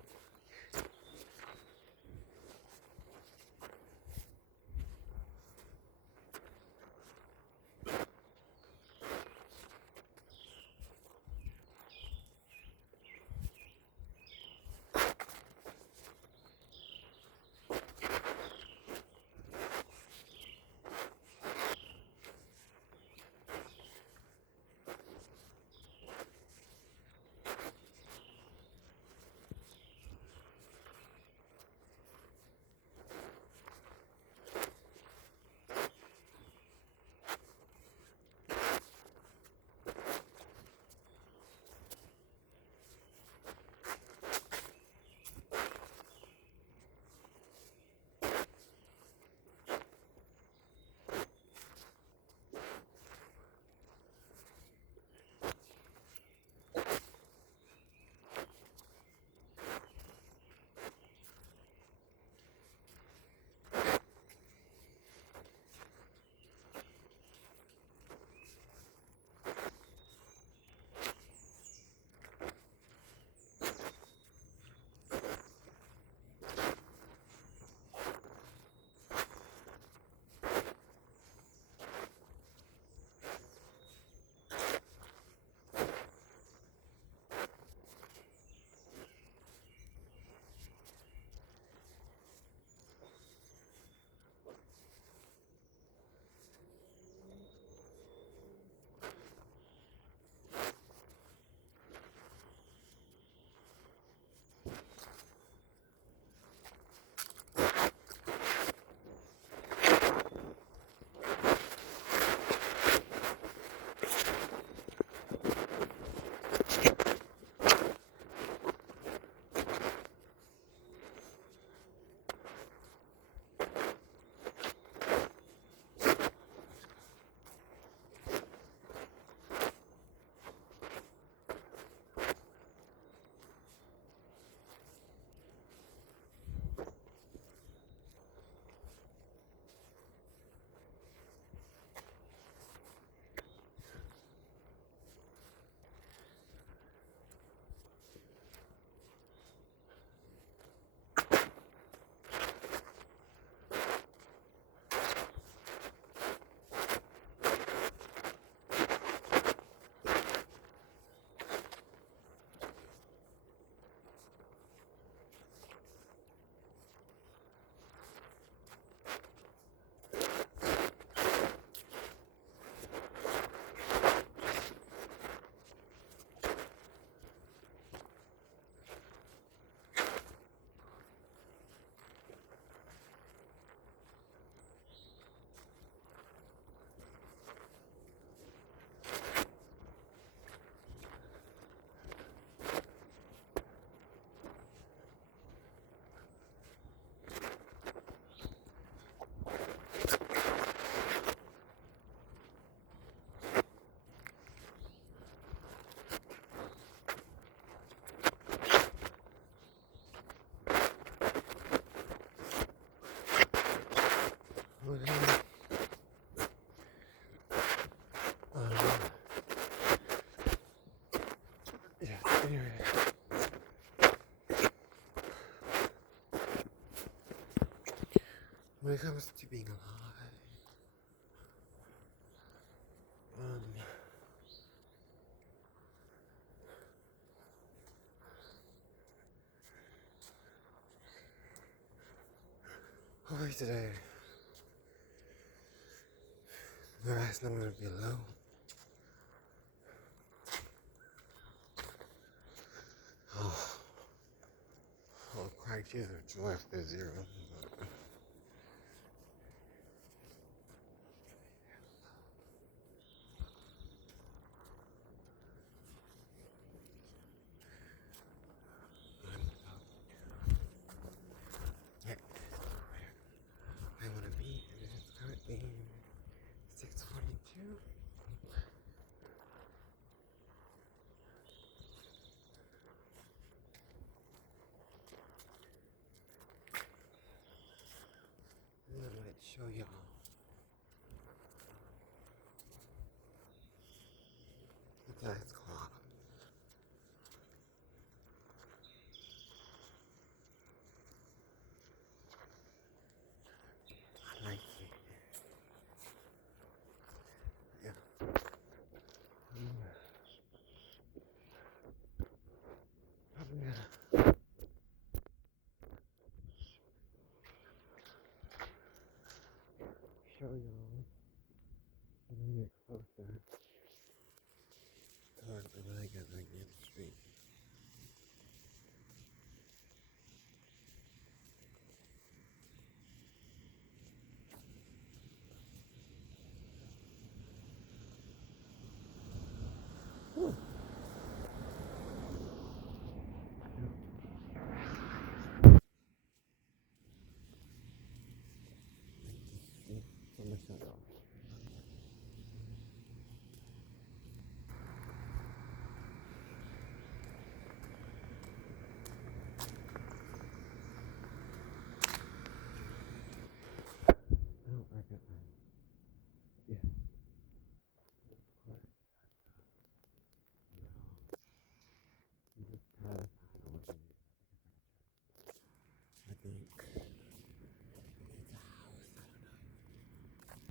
yeah, anyway. When it comes to being alive, boy today. The last number below. Oh, crack tears of joy if they're zero. I want to be, and it is currently 6:42. And I'm going to show y'all the dice clock. I like it. Yeah. I'm gonna show y'all when I get closer towards when I get like near the street. So I'm gonna shut off. I don't recognize. Yeah. You just passed. I think it's a house. I don't know.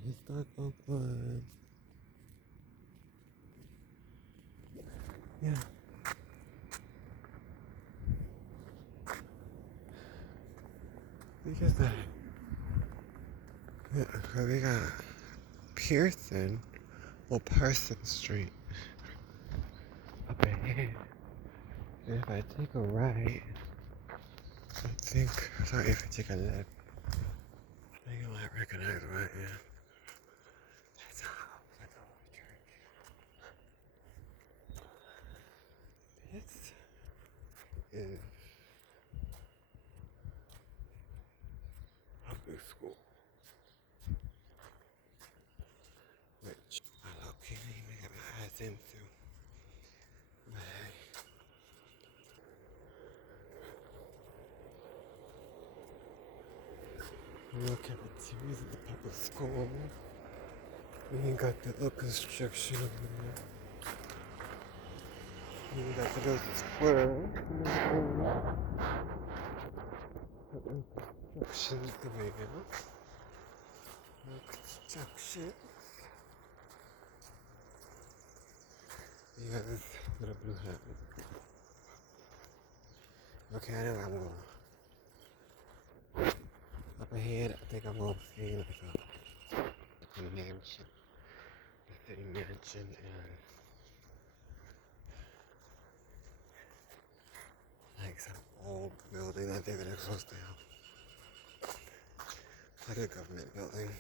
It's dark Oakwood. Yeah. Look at that. Yeah, we got Pearson. Well, Parson Street. Up ahead. And if I take a right, I think, sorry, if I take a left, I think I might recognize right here. That's a house. That's a little church. This is public school, which I can't even get my eyes into. But hey, look at the series of the public school. We got the little construction over there. We got the little square. Construction's going on. Construction. Yeah, this little blue hat. Okay, I know I'm going. Up ahead, I think I'm gonna see like a mansion. A city mansion and like some old building that they're gonna close down. Like a government building.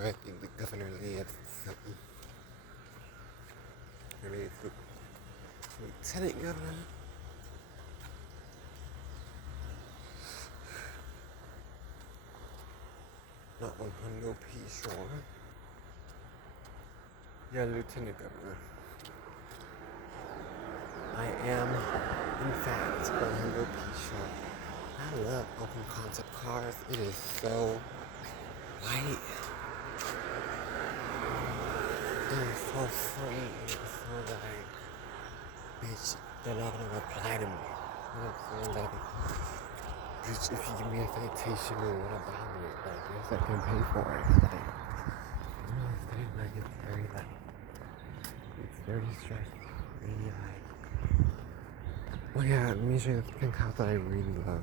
I think the governor lives. Or maybe it's the lieutenant governor. Not 100p sure. Yeah, lieutenant governor. I am, in fact, 100p sure. I love open concept cars. It is so light. It is so free. It is so like, bitch, they're not gonna reply to me. You know what I'm saying? Like, bitch, if you give me a citation or want to bomb it, like, yes, I can pay for it. Like, you know what I'm saying? Like, it's very, like, it's very stress-free, like. Oh yeah, let me show you the pink house that I really love.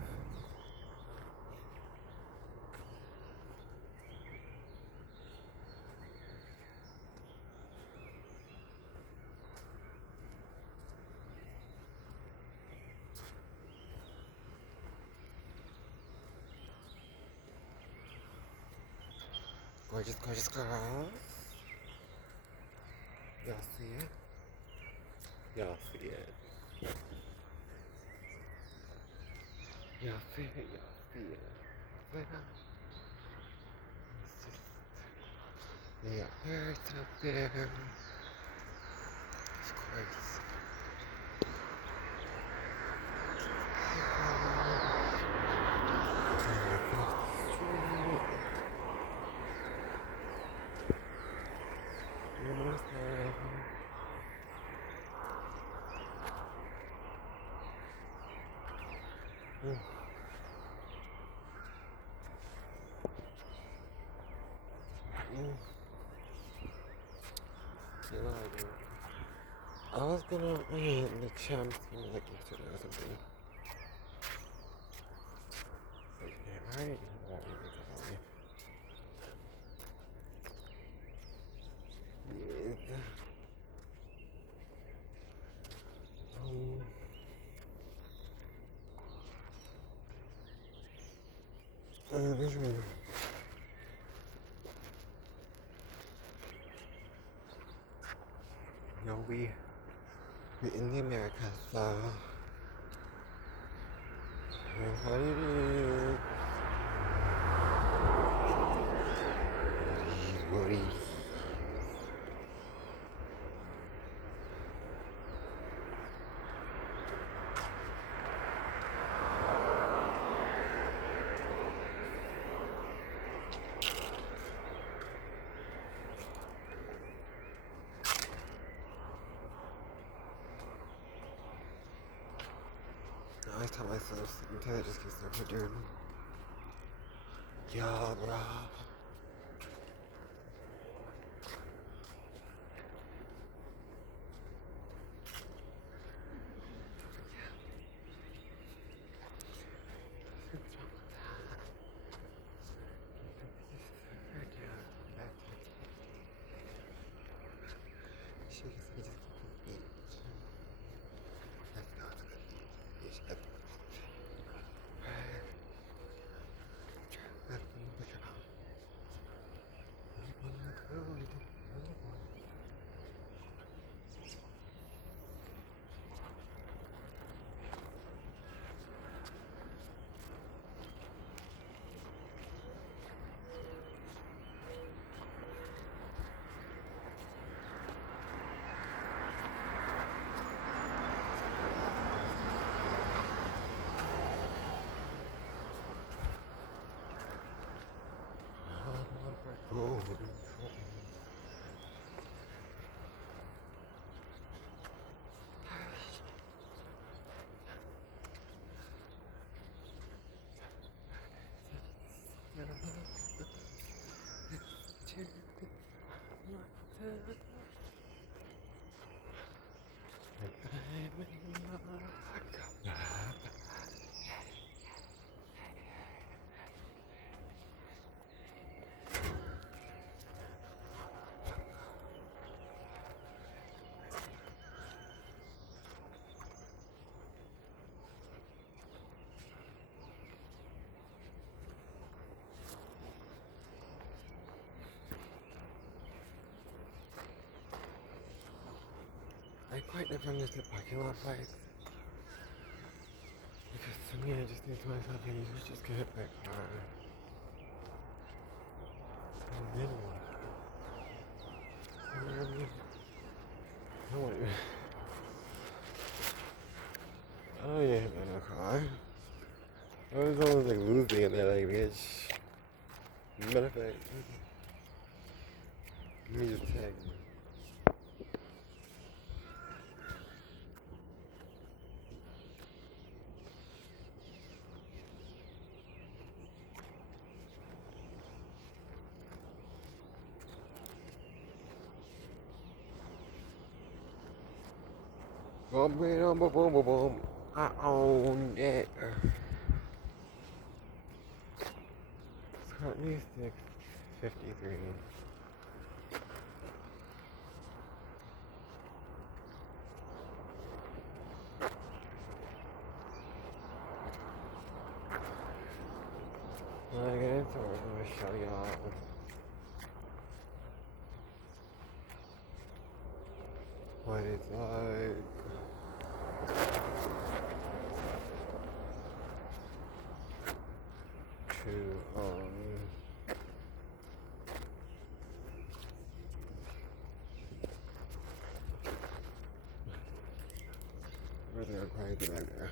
Gorgeous, gorgeous girls. Y'all see it? Y'all see it. Y'all see it? Y'all see it? But, it's just, they got birds up there. Of course. I was gonna the champs like yesterday or something. Alright. No, we're in the Americas, so what it is. What it is. I always tell myself until it just gets so dude. Yeah, bro. I quite never understood parking lot fights. Because to me, I just think to myself, you just get hit by a car. And then what? You know what I mean? I don't want to. I don't get hit by no car. I was always like losing and they're like, bitch. Matter of fact, let me just tag you. Boom, boom, boom, boom, boom, boom. I own it. It's currently 6:53. When I get into it, I'm gonna show y'all what it's like. Where's the crazy back there?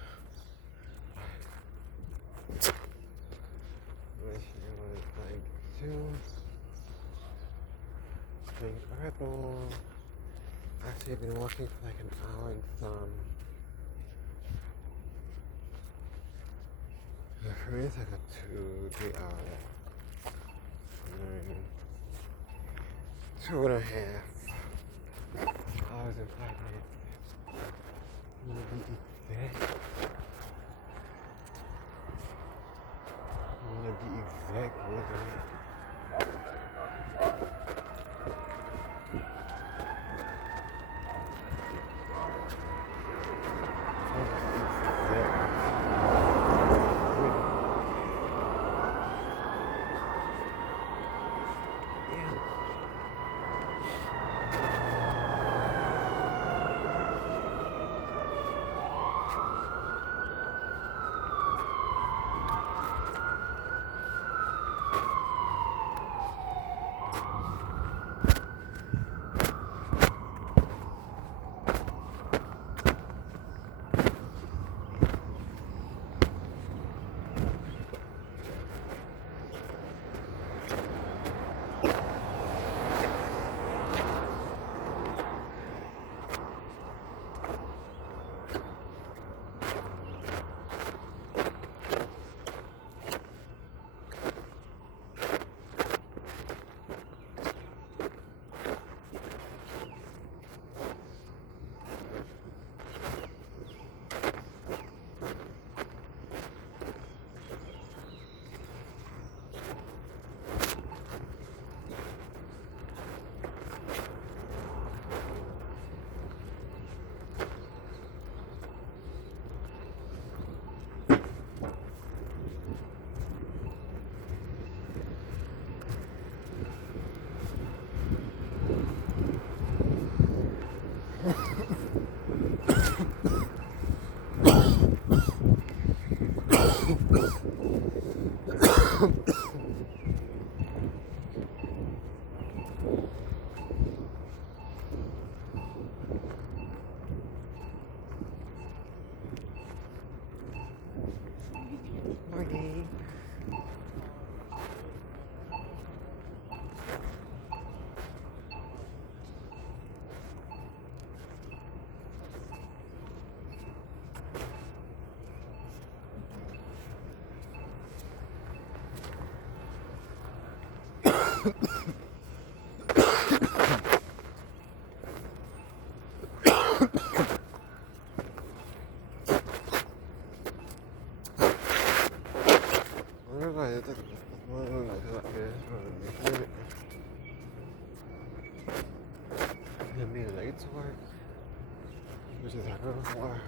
Let's see what it's like to drink Red Bull. Actually, I've been walking for like an hour and some. For me, it's like a 2-3 hour. 2.5 hours and 5 minutes. I'm gonna be exact. I'm gonna be exact with it. Okay. Let me late to work, which is happening before.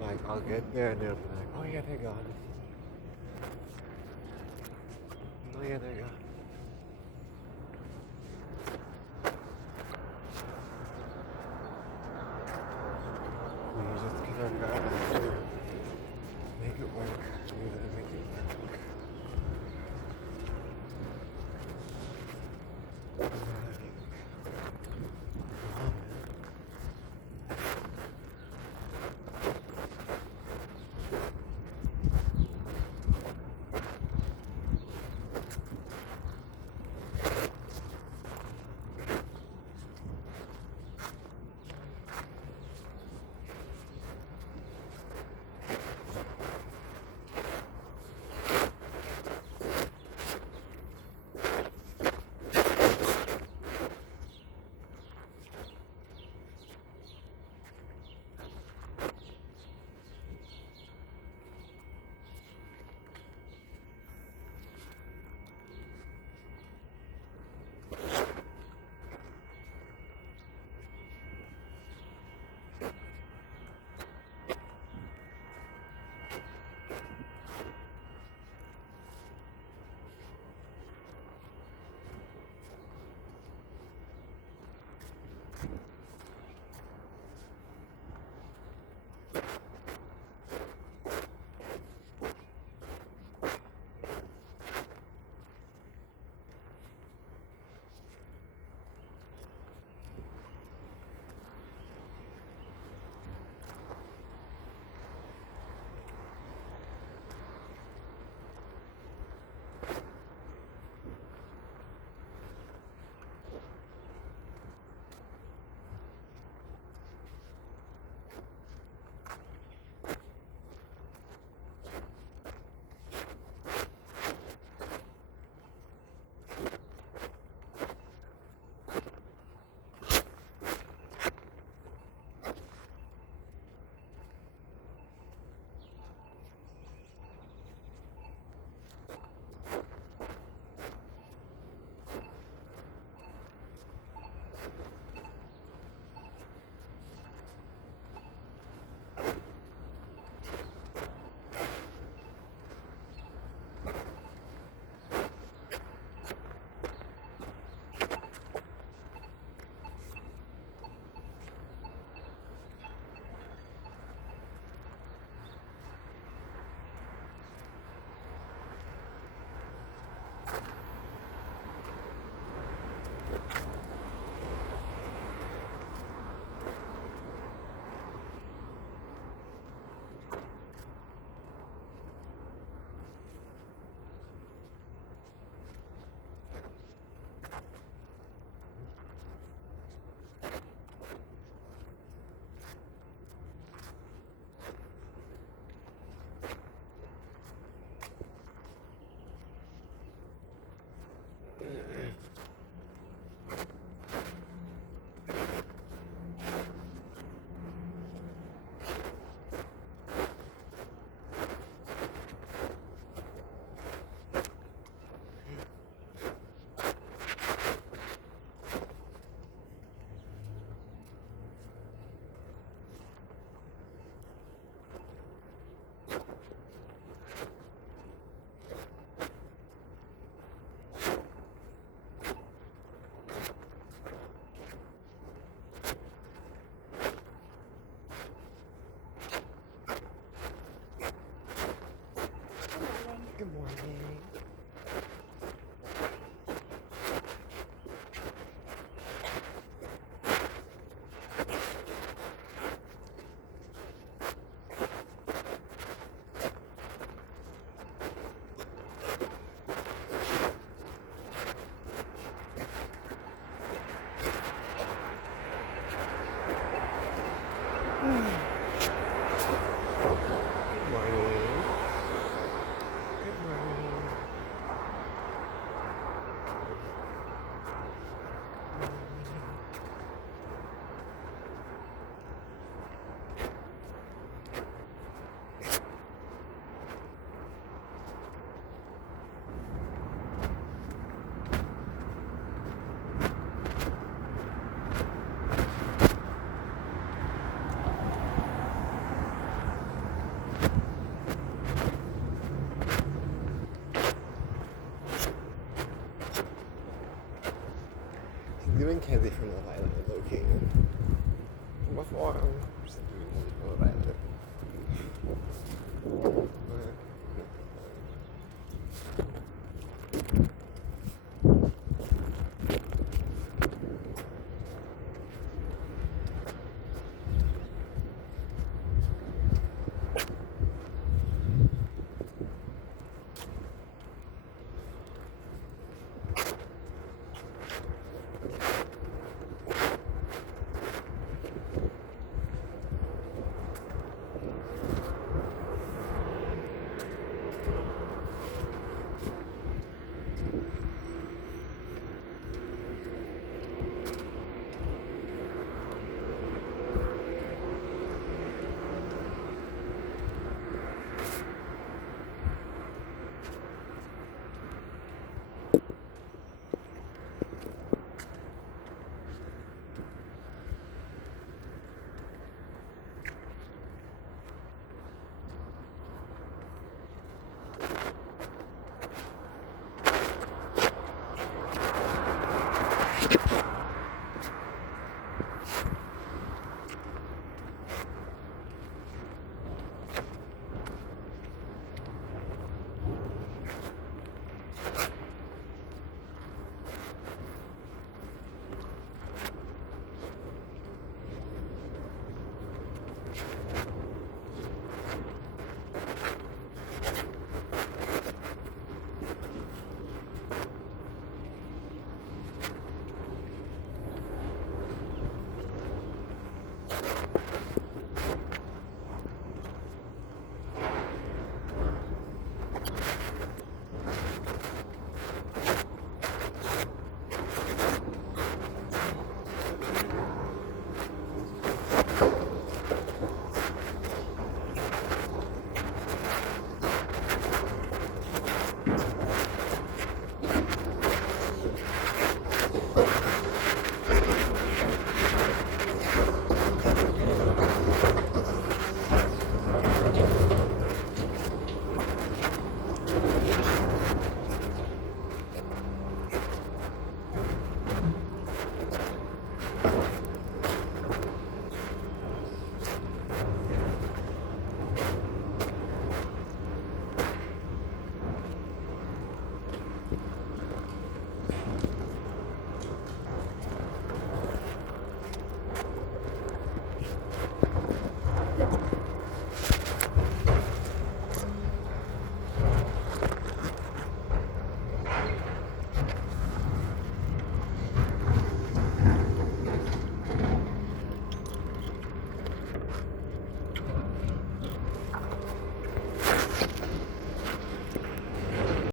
Like, I'll get there and they'll be like, oh yeah, they're gone. Oh yeah, they're gone. Doing Kenzie from Love Island is okay. Before, I'm just doing Kenzie from Love Island.